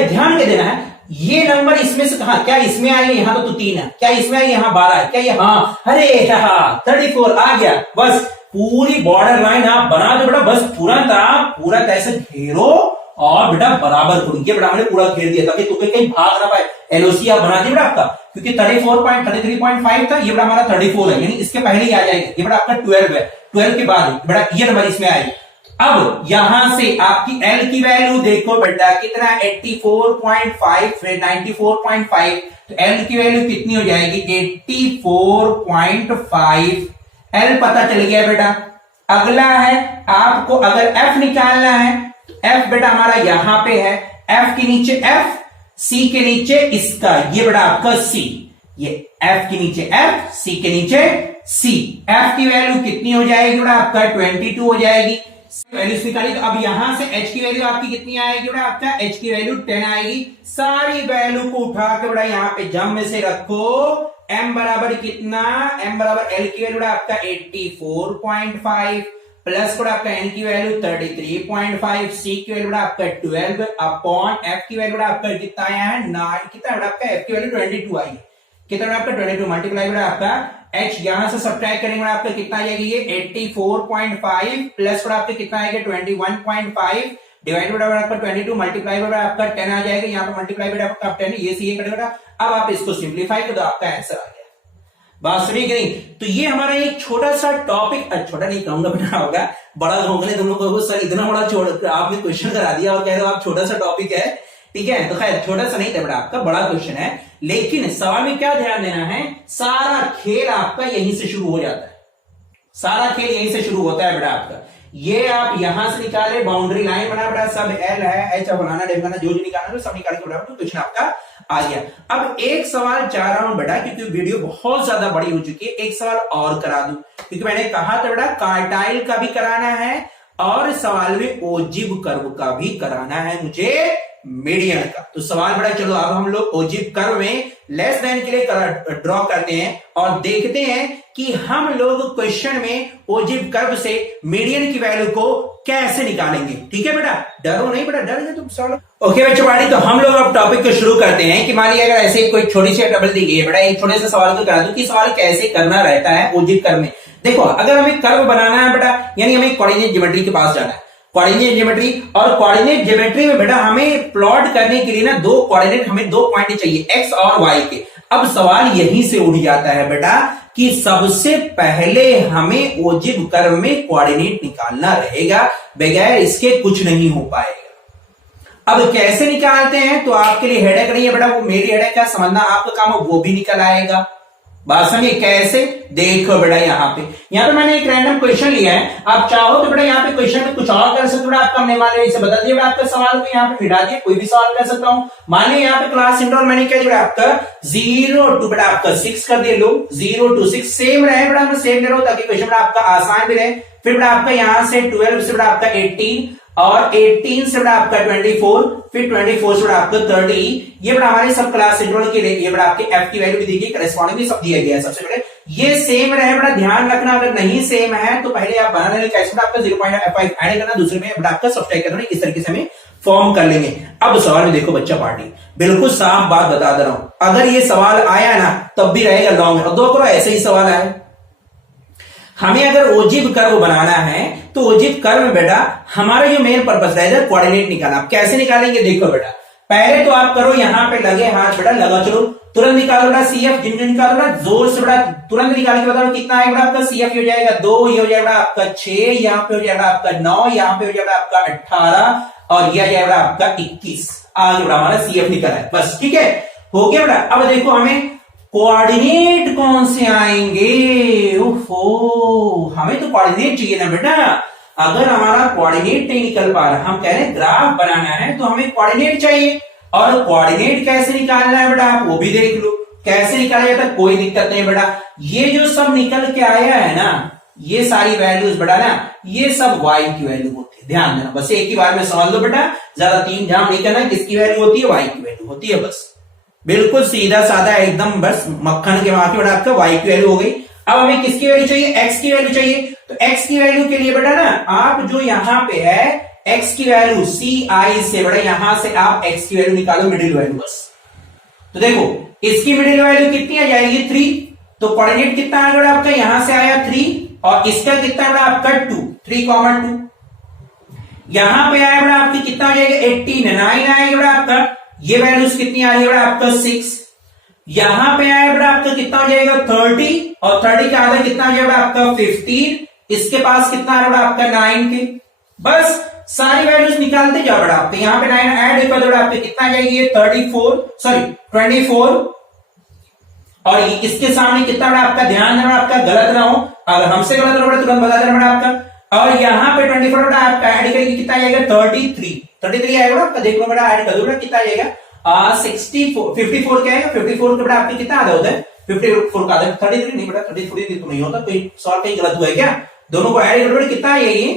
ध्यान के देना है, ये नंबर इसमें से कहा, क्या इसमें आएगा, यहां तो 3 है, क्या इसमें आएगा, यहां 12 है, क्या ये, हाँ अरे 34 आ गया, बस पूरी बॉर्डर लाइन आप बना दो बेटा, बस तुरंत आप पूरा कैसे घेरो और बेटा बराबर करूं, ये बेटा हमने पूरा घेर दिया ताकि तुम्हें कहीं भाग ना पाए। एलओसी आप बना दिए बेटा आपका, क्योंकि 33.5 था, ये बेटा हमारा 34 है, यानी इसके पहले ही आ जाएगा। ये बेटा आपका 12 है, 12 के बाद बेटा ये नंबर इसमें आएगा। अब यहां से आपकी एल की वैल्यू देखो बेटा कितना, 84.5 फिर 94.5, तो एल की वैल्यू कितनी हो जाएगी, 84.5। एल पता चल गया बेटा। अगला है आपको अगर एफ निकालना है, एफ बेटा हमारा यहां पे है, एफ के नीचे एफ, सी के नीचे इसका, ये बेटा आपका सी, ये एफ के नीचे एफ, सी के नीचे सी। एफ की वैल्यू कितनी हो जाएगी बेटा आपका 22 हो जाएगी। वैल्यूज निकाली, तो अब यहां से एच की वैल्यू आपकी कितनी आएगी बेटा, आपका एच की वैल्यू 10 आएगी। सारी वैल्यू को उठा के बेटा यहाँ पे जम में से रखो, एम बराबर कितना, एम बराबर एल की वैल्यू आपका 84.5 प्लस बेटा आपका एन की वैल्यू 33.5, सी की वैल्यू आपका 12 अपॉन एफ की वैल्यू आपका कितना आया है 9, कितना बेटा आपका एफ की वैल्यू 22 आई है, कितना बेटा आपका 22 मल्टीप्लाई बेटा आपका एच यहां से सब्ट्रैक्ट करेंगे आपका कितना आ जाएगी, ये 84.5 प्लस आपका कितना आएगा 21.5 डिवाइड बेटा आपका 22 मल्टीप्लाई बेटा आपका 10 आ जाएगा, यहाँ पर मल्टीप्लाई बेटा आपका 10, ये सी कटेगा। अब आप इसको सिंप्लीफाई कर दो, आपका आंसर आ गया। बात सुनिए कि नहीं? तो ये हमारा एक छोटा सा टॉपिक, छोटा नहीं कहूंगा बेटा, होगा बड़ा होगा तुम लोग को, सर इतना बड़ा छोड़ आपने क्वेश्चन करा दिया और कह रहे हो आप छोटा सा टॉपिक है, ठीक है। तो खैर छोटा सा नहीं था बेटा, आपका बड़ा क्वेश्चन है, लेकिन सवाल में क्या ध्यान देना है, सारा खेल आपका यहीं से शुरू हो जाता है, सारा खेल यहीं से शुरू होता है बेटा आपका। ये आप यहां से निकाले, बाउंड्री लाइन बना बेटा, सब एल है, एच बनाना, डेफिना जो निकालना सब निकाल के बेटा तो क्वेश्चन आपका आ गया। अब एक सवाल चाह रहा हूं बेटा, क्योंकि वीडियो बहुत ज्यादा बड़ी हो चुकी है, एक सवाल और करा दूं, क्योंकि मैंने कहा था बेटा कार्टाइल का भी कराना है और सवाल में ओजिव कर्व का भी कराना है मुझे, मीडियन का। तो सवाल बड़ा, चलो अब हम लोग ओजिव कर्व में लेस देन के लिए ड्रॉ करते हैं और देखते हैं कि हम लोग क्वेश्चन में ओजिव कर्व से मीडियन की वैल्यू को कैसे निकालेंगे, ठीक है बेटा। डरो नहीं बेटा, डर गए तुम सवाल। ओके बच्चों पार्टी, तो हम लोग अब टॉपिक को शुरू करते हैं कि मान लिया अगर ऐसे कोई छोटी सी टेबल दी गई है बेटा, एक छोटे से सवाल को करा दूं कि सवाल कैसे करना रहता है ओजिव कर्व में। देखो अगर हमें कर्व बनाना है बेटा, यानी हमें कोऑर्डिनेट ज्योमेट्री के पास जाना है, कोऑर्डिनेट ज्योमेट्री, और कोऑर्डिनेट ज्योमेट्री में बेटा हमें प्लॉट करने के लिए ना दो कोऑर्डिनेट, हमें दो पॉइंट चाहिए एक्स और वाई के। अब सवाल यहीं से उठ जाता है बेटा कि सबसे पहले हमें ओजिव कर्व में कोऑर्डिनेट निकालना रहेगा, बगैर इसके कुछ नहीं हो पाएगा। अब कैसे निकालते हैं, तो आपके लिए हेडेक नहीं है बेटा, वो मेरी हेडेक है, समझना आपका काम है, वो भी निकल आएगा। बात समझिए कैसे, देखो बेटा यहाँ पे मैंने एक रैंडम क्वेश्चन लिया है, आप चाहो तो बेटा यहाँ पे क्वेश्चन में कुछ और कर सकते हो बेटा, आपका हमने मान लिया इसे बदल दिया बेटा, आपका सवाल को यहाँ पे मिटा दिया, कोई भी सवाल कर सकता हूँ। मान लिया यहाँ पे क्लास इंटरवल मैंने क्या दिया आपका 0 to बेटा आपका 6 कर दिया, लो 0 to 6 सेम रहे बेटा, मैं सेम ले रहा हूँ ताकि क्वेश्चन बेटा आपका आसान भी रहे। फिर बेटा आपका यहाँ से 12 से बेटा आपका 18 और 18 से बेटा आपका 24, फिर 24 से बेटा आपका 30, ये बेटा हमारे सब क्लास इंटरवल के लिए, ये बेटा आपके एफ की वैल्यू भी दी गई, करेस्पॉन्डिंग भी सब दिया गया है। सबसे पहले ये सेम रहे बेटा, ध्यान रखना, अगर नहीं सेम है तो पहले आप बनाने लगे कैसे आपका 0.5 ऐड करना, दूसरे में बेटा आपका सब्सट्रैक्ट करना, इस तरीके से हमें फॉर्म कर लेंगे। अब सवाल में देखो बच्चा पार्टी, बिल्कुल साफ बात बता दे रहा हूं, अगर ये सवाल आया ना तब भी रहेगा लॉन्ग, और दो करो ऐसे ही सवाल आए। हमें अगर ओजिव कर्व बनाना है तो ओजिव कर्व में बेटा हमारा जो मेन पर्पस रहेगा कोऑर्डिनेट निकालना। आप कैसे निकालेंगे, देखो बेटा पहले तो आप करो यहाँ पे लगे हाथ बेटा, लगा चलो तुरंत निकालो बेटा सीएफ, जिन निकालो बेटा जोर से बेटा, तुरंत निकाल के बताओ कितना आएगा आपका सीएफ, हो जाएगा 2, ये हो जाएगा आपका 6, यहाँ पे हो जाएगा आपका 9, यहाँ पे हो जाएगा आपका 18 और यह जाएगा आपका 21। आगे बेटा हमारा सीएफ निकला है, बस ठीक है, हो गया बेटा। अब देखो हमें कोऑर्डिनेट कौन से आएंगे, ओहो हमें तो कोऑर्डिनेट चाहिए ना बेटा। अगर हमारा कोऑर्डिनेट नहीं निकल पा रहा, हम कह रहे हैं ग्राफ बनाना है तो हमें कोऑर्डिनेट चाहिए, और कोऑर्डिनेट कैसे निकालना है बेटा आप वो भी देख लो, कैसे निकाला जाता है, कोई दिक्कत नहीं बेटा। ये जो सब निकल के आया है ना, ये सारी वैल्यूज बेटा ना, ये सब y की वैल्यू होती है, ध्यान देना, बस एक ही बार में समझ लो बेटा, ज्यादा तीन जाम नहीं करना, किसकी वैल्यू होती है, y की वैल्यू होती है, बस बिल्कुल सीधा साधा एकदम, बस मक्खन के वहां बेटा आपका y की वैल्यू हो गई। अब हमें किसकी वैल्यू चाहिए, x की वैल्यू चाहिए, तो x की वैल्यू के लिए बेटा ना आप जो यहाँ पे है x की वैल्यू ci से बेटा यहां से आप x की वैल्यू निकालो, मिडिल वैल्यू बस। तो देखो इसकी मिडिल वैल्यू कितनी आ जाएगी 3, तो कोऑर्डिनेट कितना आएगा बेटा आपका, यहां से आया 3 और इसका कितना बेटा आपका 2, 3, 2। यहां पे आया बेटा आपकी कितना हो जाएगा 89 आएगा बेटा आपका, ये वैल्यूज कितनी आ रही है बेटा आपका 6। यहां पे आया बेटा आपका कितना हो जाएगा 30, और 30 का आधा कितना हो जाएगा आपका 15, इसके पास कितना आ रहा है आपका 9 के। बस सारी वैल्यूज निकालते जाओ बेटा आपके, यहाँ पे 9 ऐड कर दो बेटा आपके, कितना जाएगी 24, और इसके सामने कितना बेटा आपका, ध्यान देना आपका गलत ना हो, अगर हमसे गलत हो तुरंत बता देना बेटा आपका। और यहाँ पे 24 बेटा आपका ऐड करेंगे कितना जाएगा 33 आएगा आपका, देख लो बेटा ऐड कर दो बेटा कितना जाएगा 54 क्या है 54 का बेटा आपके कितना आधा होता है 54 का आधा 33 नहीं बेटा 33 तो नहीं होता, कोई सॉल्व कहीं गलत हुआ है क्या, दोनों को ऐड करो कितना है ये।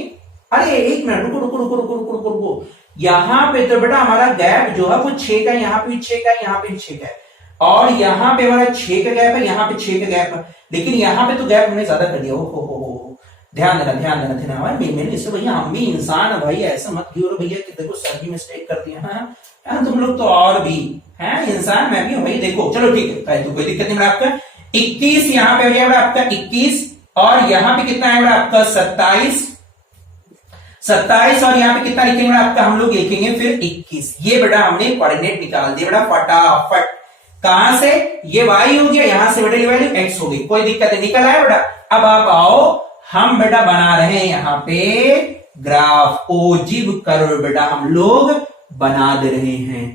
अरे एक मिनट रुको रुको रुको रुको रुको रुको रुको, यहाँ पे तो बेटा हमारा गैप जो है वो 6 का, यहाँ पे 6 का, यहाँ पे 6 का है, और यहाँ पे हमारा 6 का गैप है, यहाँ पे 6 का गैप है, लेकिन यहाँ पे तो गैप हमने ज्यादा कर दिया। हो ध्यान देना भाई, मैंने इससे भैया हम भी इंसान है भाई, ऐसा मत क्यों भैया कि देखो सर भी मिस्टेक कर दिया है, तुम लोग तो और भी है इंसान, मैं भी हूं भाई, देखो चलो ठीक है तो कोई दिक्कत नहीं बेटा आपका 21 यहाँ पे हो जाएगा आपका 21, और यहाँ पे कितना है आपका 27 और यहाँ पे कितना लिखेंगे आपका, हम लोग लिखेंगे फिर 21। ये बेटा हमने कोऑर्डिनेट निकाल दिया बेटा फटाफट, कहां से ये y हो गया, यहां से बेटा वैल्यू x हो गई, कोई दिक्कत नहीं, निकल आया बेटा। अब आप आओ, हम बेटा बना रहे हैं यहाँ पे ग्राफ, ओजिव कर्व बेटा हम लोग बना दे रहे हैं,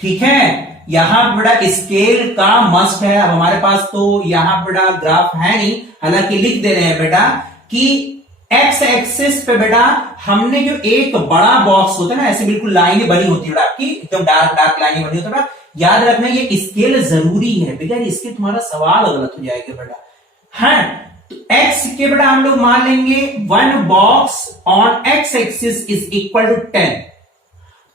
ठीक है। यहां बेटा स्केल का मस्ट है, अब हमारे पास तो यहां बेटा ग्राफ है नहीं, हालांकि लिख दे रहे हैं बेटा कि एक्स एक्सिस पे बेटा हमने जो एक बड़ा बॉक्स होता है ना, ऐसे बिल्कुल लाइनें बनी होती है बेटा आपकी, एकदम डार्क लाइनें बनी होती है बेटा, याद रखना ये स्केल जरूरी है, बगैर इसके तुम्हारा सवाल गलत हो जाएगा बेटा। हाँ तो x के बेटा हम लोग मान लेंगे 1 box on x axis is equal to 10,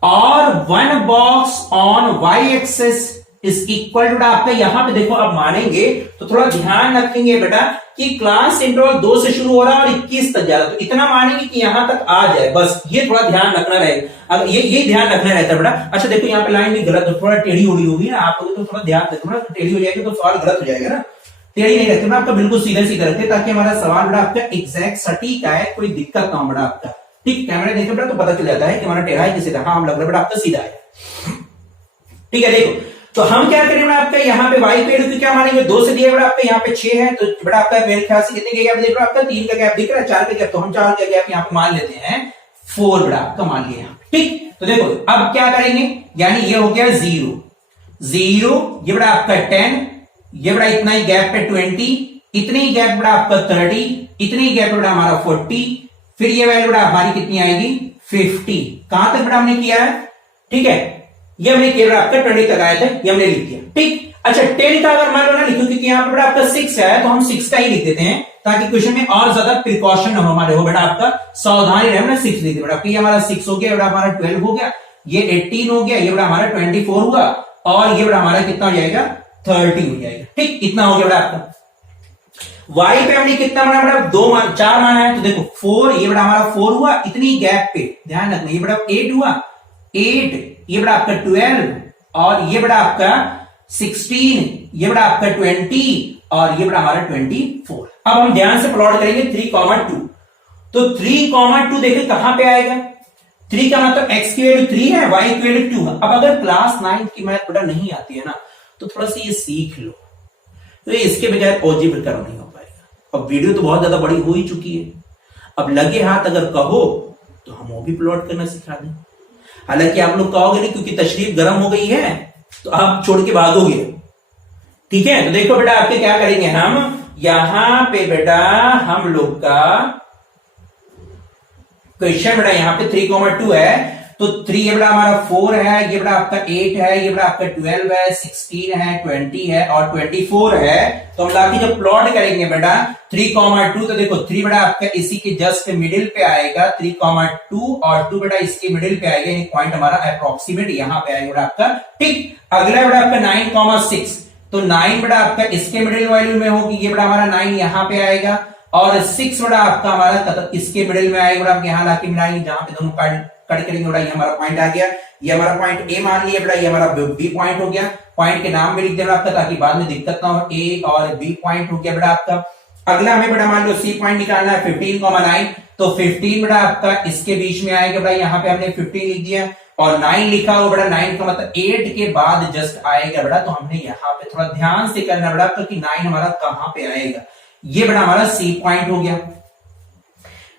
और 1 box on y axis is equal to आपका, यहां पे देखो अब मानेंगे तो थोड़ा ध्यान रखेंगे बेटा कि क्लास इंटरवल 2 से शुरू हो रहा है और 21 तक जा रहा है, तो इतना मानेंगे कि यहां तक आ जाए, बस ये थोड़ा ध्यान रखना रहेगा, अब ये ध्यान रखना रहता है बेटा। अच्छा देखो यहाँ पे लाइन भी गलत, थोड़ा टेढ़ी उड़ी होगी ना, आप लोग तो थोड़ा ध्यान रखो ना, टेढ़ी हो जाएगी तो सवाल गलत हो जाएगा ना, टेढ़ी नहीं रखते ना आपका, बिल्कुल सीधा सीधा रखते ताकि हमारा सवाल बेटा आपका एग्जैक्ट सटीक आए, कोई दिक्कत ना हो बेटा आपका, ठीक। कैमरे देखे बेटा तो पता चल जाता है कि हमारा टेढ़ा है कि सीधा, हाँ हम लग रहा है बेटा आपका सीधा है, ठीक है। देखो तो हम क्या करेंगे बेटा आपका, यहाँ पे y पे वैल्यू क्या मानेंगे 2 से दिया बेटा आपका, यहाँ पे 6 है, तो बेटा आपका मेरे ख्याल से कितने गैप देख रहा आपका 3 का गैप दिख रहा है, 4 का गैप, तो हम 4 का गैप यहाँ पे मान लेते हैं 4 बेटा आपका मान लिया यहाँ, ठीक। तो देखो अब क्या करेंगे, यानी ये हो गया 0, ये बेटा आपका 10, ये बेटा इतना ही गैप पे 20, इतने ही गैप बेटा आपका 30, इतने ही गैप बेटा हमारा 40, फिर ये वैल्यू बेटा हमारी कितनी आएगी 50। कहां तक बेटा हमने किया है, ठीक है, ये हमने किया आपका 20 तक आया था, ये हमने लिख दिया, ठीक। अच्छा 10 का अगर मान लो ना लिखो, क्योंकि यहाँ पे बेटा आपका 6 है तो हम 6 का ही लिख देते हैं, ताकि क्वेश्चन में और ज्यादा प्रिकॉशन न हो हमारे, हो बेटा आपका सावधानी रहे ना, 6 लिख बेटा, ये हमारा 6 हो गया, बेटा हमारा 12 हो गया, ये 18 हो गया, ये बेटा हमारा 24 हुआ, और ये बेटा हमारा कितना हो जाएगा 30 हो जाएगा, ठीक। इतना हो गया बेटा आपका। y पे हमने कितना माना बेटा 4 माना है, तो देखो 4, ये बेटा हमारा 4 हुआ, इतनी गैप पे ध्यान रखना, ये बेटा 8 हुआ, 8, ये बेटा आपका 12, और ये बेटा आपका 16, ये बेटा आपका 20, और ये बेटा हमारा 24। अब हम ध्यान से प्लॉट करेंगे 3,2, तो 3,2 देखिए कहां पे आएगा, 3 का मतलब x की वैल्यू 3 है, y की वैल्यू 2 है। अब अगर क्लास 9 की मैथ बेटा नहीं आती है ना, तो थोड़ा सा ये सीख लो, तो ये इसके बगैर ओजी कर्व नहीं हो पाएगा। अब वीडियो तो बहुत ज्यादा बड़ी हो ही चुकी है, अब लगे हाथ अगर कहो तो हम वो भी प्लॉट करना सिखा दें, हालांकि आप लोग कहोगे नहीं क्योंकि तशरीफ गर्म हो गई है तो आप छोड़ के भागोगे, ठीक है। तो देखो बेटा आपके क्या करेंगे, हम यहां पे बेटा हम लोग का क्वेश्चन बेटा यहाँ पे 3,2 है, तो 3 ये बेटा हमारा 4 है, ये बेटा आपका 8 है, ये बेटा आपका 12 है, 16 है, 20 है और 24 है। तो हम लाके जब प्लॉट करेंगे बेटा 3,2, तो देखो 3 बेटा आपका इसी के जस्ट मिडिल पे आएगा 3,2, और 2 बेटा इसके मिडिल पे आएगा, यानी पॉइंट हमारा अप्रोक्सीमेट यहाँ पे आएगा बेटा आपका, ठीक। अगला बेटा आपका 9,6, तो 9 बेटा आपका इसके मिडिल वैल्यू में होगी, ये बेटा हमारा 9 यहाँ पे आएगा, और 6 बेटा आपका हमारा इसके मिडिल में आएगा, आप यहाँ लाके मिलाएंगे जहां पे दोनों कट करेंगे बेटा, ये हमारा पॉइंट आ गया, ये हमारा पॉइंट ए मान लिया बेटा, ये हमारा बी पॉइंट हो गया, पॉइंट के नाम में लिख देना आपका ताकि बाद में दिक्कत ना हो, ए और बी पॉइंट हो गया बेटा आपका। अगला हमें बड़ा मान लो सी पॉइंट निकालना है 15,9, तो 15 बड़ा आपका इसके बीच में आएगा बड़ा, यहाँ पे हमने 15 लिख दिया और 9 लिखा हुआ बड़ा, 9 का मतलब 8 के बाद जस्ट आएगा बड़ा, तो हमने यहाँ पे थोड़ा ध्यान से करना बड़ा क्योंकि 9 हमारा कहां पे आएगा। ये बड़ा हमारा सी पॉइंट हो गया।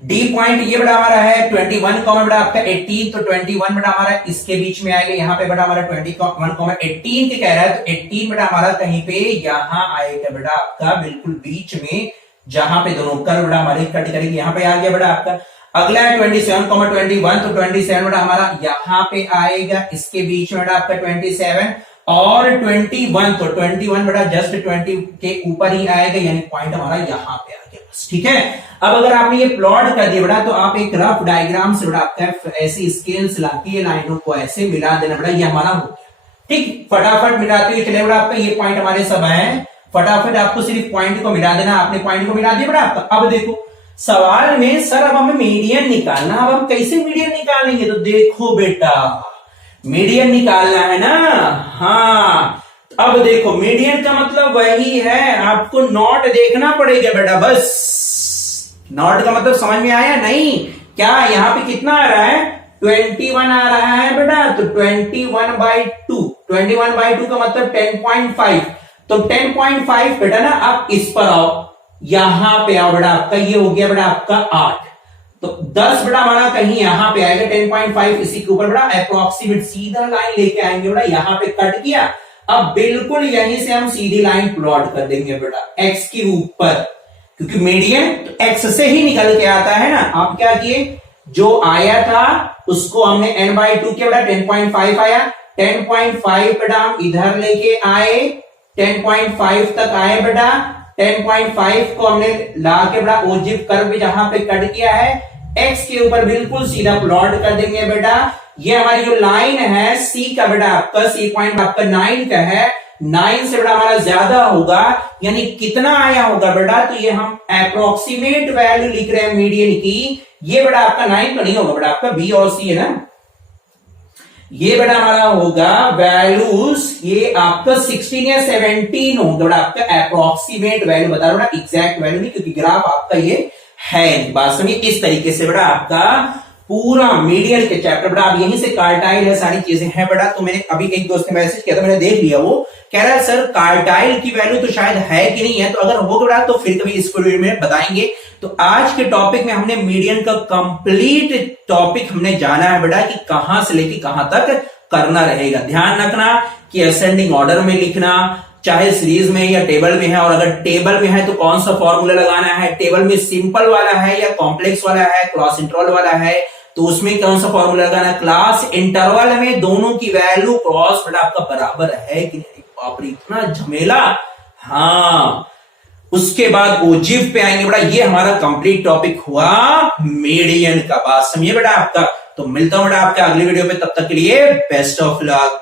डी पॉइंट ये बड़ा हमारा है 21 कॉमा बड़ा आपका 18, तो 21 बड़ा हमारा इसके बीच में आएगा, यहाँ पे बड़ा हमारा 21 कॉमा 18 के कह रहा है, तो 18 बड़ा हमारा कहीं पे यहाँ आएगा बड़ा आपका बिल्कुल बीच में, जहां पे दोनों कर्व बड़ा हमारे कट करेंगे, यहाँ पे आ गया बड़ा आपका। अगला है 27 कॉमा 21, तो 27 बड़ा हमारा यहाँ पे आएगा, इसके बीच में बड़ा आपका 27 और 21, तो 21 बड़ा जस्ट 20 के ऊपर ही आएगा, यानी पॉइंट हमारा यहाँ पे आ गया बस, ठीक है। अब अगर आपने ये प्लॉट कर दिया बड़ा, तो आप एक रफ डायग्राम से बड़ा आपका ऐसी स्केल्स लाके लाइनों को ऐसे मिला देना बड़ा, ये हमारा हो गया, ठीक। फटाफट मिलाते हुए चले बड़ा आपका, ये पॉइंट हमारे सब है, फटाफट आपको सिर्फ पॉइंट को मिला देना, आपने पॉइंट को मिला दिया बड़ा आपका। अब देखो सवाल में सर अब हमें मीडियन निकालना, अब हम कैसे मीडियन निकालेंगे, तो देखो बेटा मीडियन निकालना है ना, हाँ। अब देखो मीडियन का मतलब वही है, आपको नॉट देखना पड़ेगा बेटा, बस नॉट का मतलब समझ में आया नहीं क्या। यहाँ पे कितना आ रहा है 21 आ रहा है बेटा, तो 21/2, 21/2 का मतलब 10.5, तो 10.5 बेटा ना आप इस पर आओ, यहां पे आओ बेटा आपका, ये हो गया बेटा आपका 8, तो 10 बड़ा हमारा कहीं यहां पे आएगा, 10.5 इसी के ऊपर बड़ा अप्रोक्सीमेट सीधा लाइन लेके आएंगे बेटा, यहां पे कट किया। अब बिल्कुल यहीं से हम सीधी लाइन प्लॉट कर देंगे बेटा एक्स के ऊपर, क्योंकि मीडियन तो एक्स से ही निकल के आता है ना। आप क्या किए, जो आया था उसको हमने n/2 किया बेटा, 10.5 आया, 10.5 बेटा हम इधर लेके आए, 10.5 तक आए बेटा, 10.5 को हमने ला के बड़ा ओजिव कर्व भी जहां पे कट किया है, एक्स के ऊपर बिल्कुल सीधा प्लॉट कर देंगे बेटा। ये हमारी जो लाइन है सी का बेटा आपका, सी पॉइंट आपका 9 का है, 9 से बड़ा हमारा ज्यादा होगा, यानी कितना आया होगा बेटा, तो ये हम अप्रोक्सीमेट वैल्यू लिख रहे हैं मीडियन की, ये बेटा आपका 9 का नहीं होगा बेटा, आपका बी और सी है ना, ये बेटा हमारा होगा वैल्यूज, ये आपका 16 या 17 होगा बेटा आपका, अप्रोक्सीमेट वैल्यू बता रहा हूं, एग्जैक्ट वैल्यू नहीं, क्योंकि ग्राफ आपका ये है। बात समझिए, इस तरीके से बेटा आपका पूरा मीडियन के चैप्टर बेटा, आप यहीं से कार्टाइल है सारी चीजें हैं बेटा। तो मैंने अभी एक दोस्त ने मैसेज किया था, मैंने देख लिया, वो कह रहा है सर कार्टाइल की वैल्यू तो शायद है कि नहीं है, तो अगर होगा बेटा तो फिर कभी इसको में बताएंगे। तो आज के टॉपिक में हमने मीडियन का कंप्लीट टॉपिक हमने जाना है बेटा, कि कहां से लेके कहां तक करना रहेगा। ध्यान रखना कि असेंडिंग ऑर्डर में लिखना, चाहे सीरीज में या टेबल में है, और अगर टेबल में है तो कौन सा फॉर्मूला लगाना है, टेबल में सिंपल वाला है या कॉम्प्लेक्स वाला है, क्रॉस इंटरवल वाला है, तो उसमें कौन सा फॉर्मूला लगाना है, क्लास इंटरवल में दोनों की वैल्यू क्रॉस बेटा आपका बराबर है कि नहीं, बाप रे इतना झमेला। हाँ, उसके बाद ओजिव पे आएंगे बेटा, ये हमारा कंप्लीट टॉपिक हुआ मीडियन का। बात समझिए बेटा आपका। तो मिलता हूं बेटा आपके अगली वीडियो पे, तब तक के लिए बेस्ट ऑफ लक।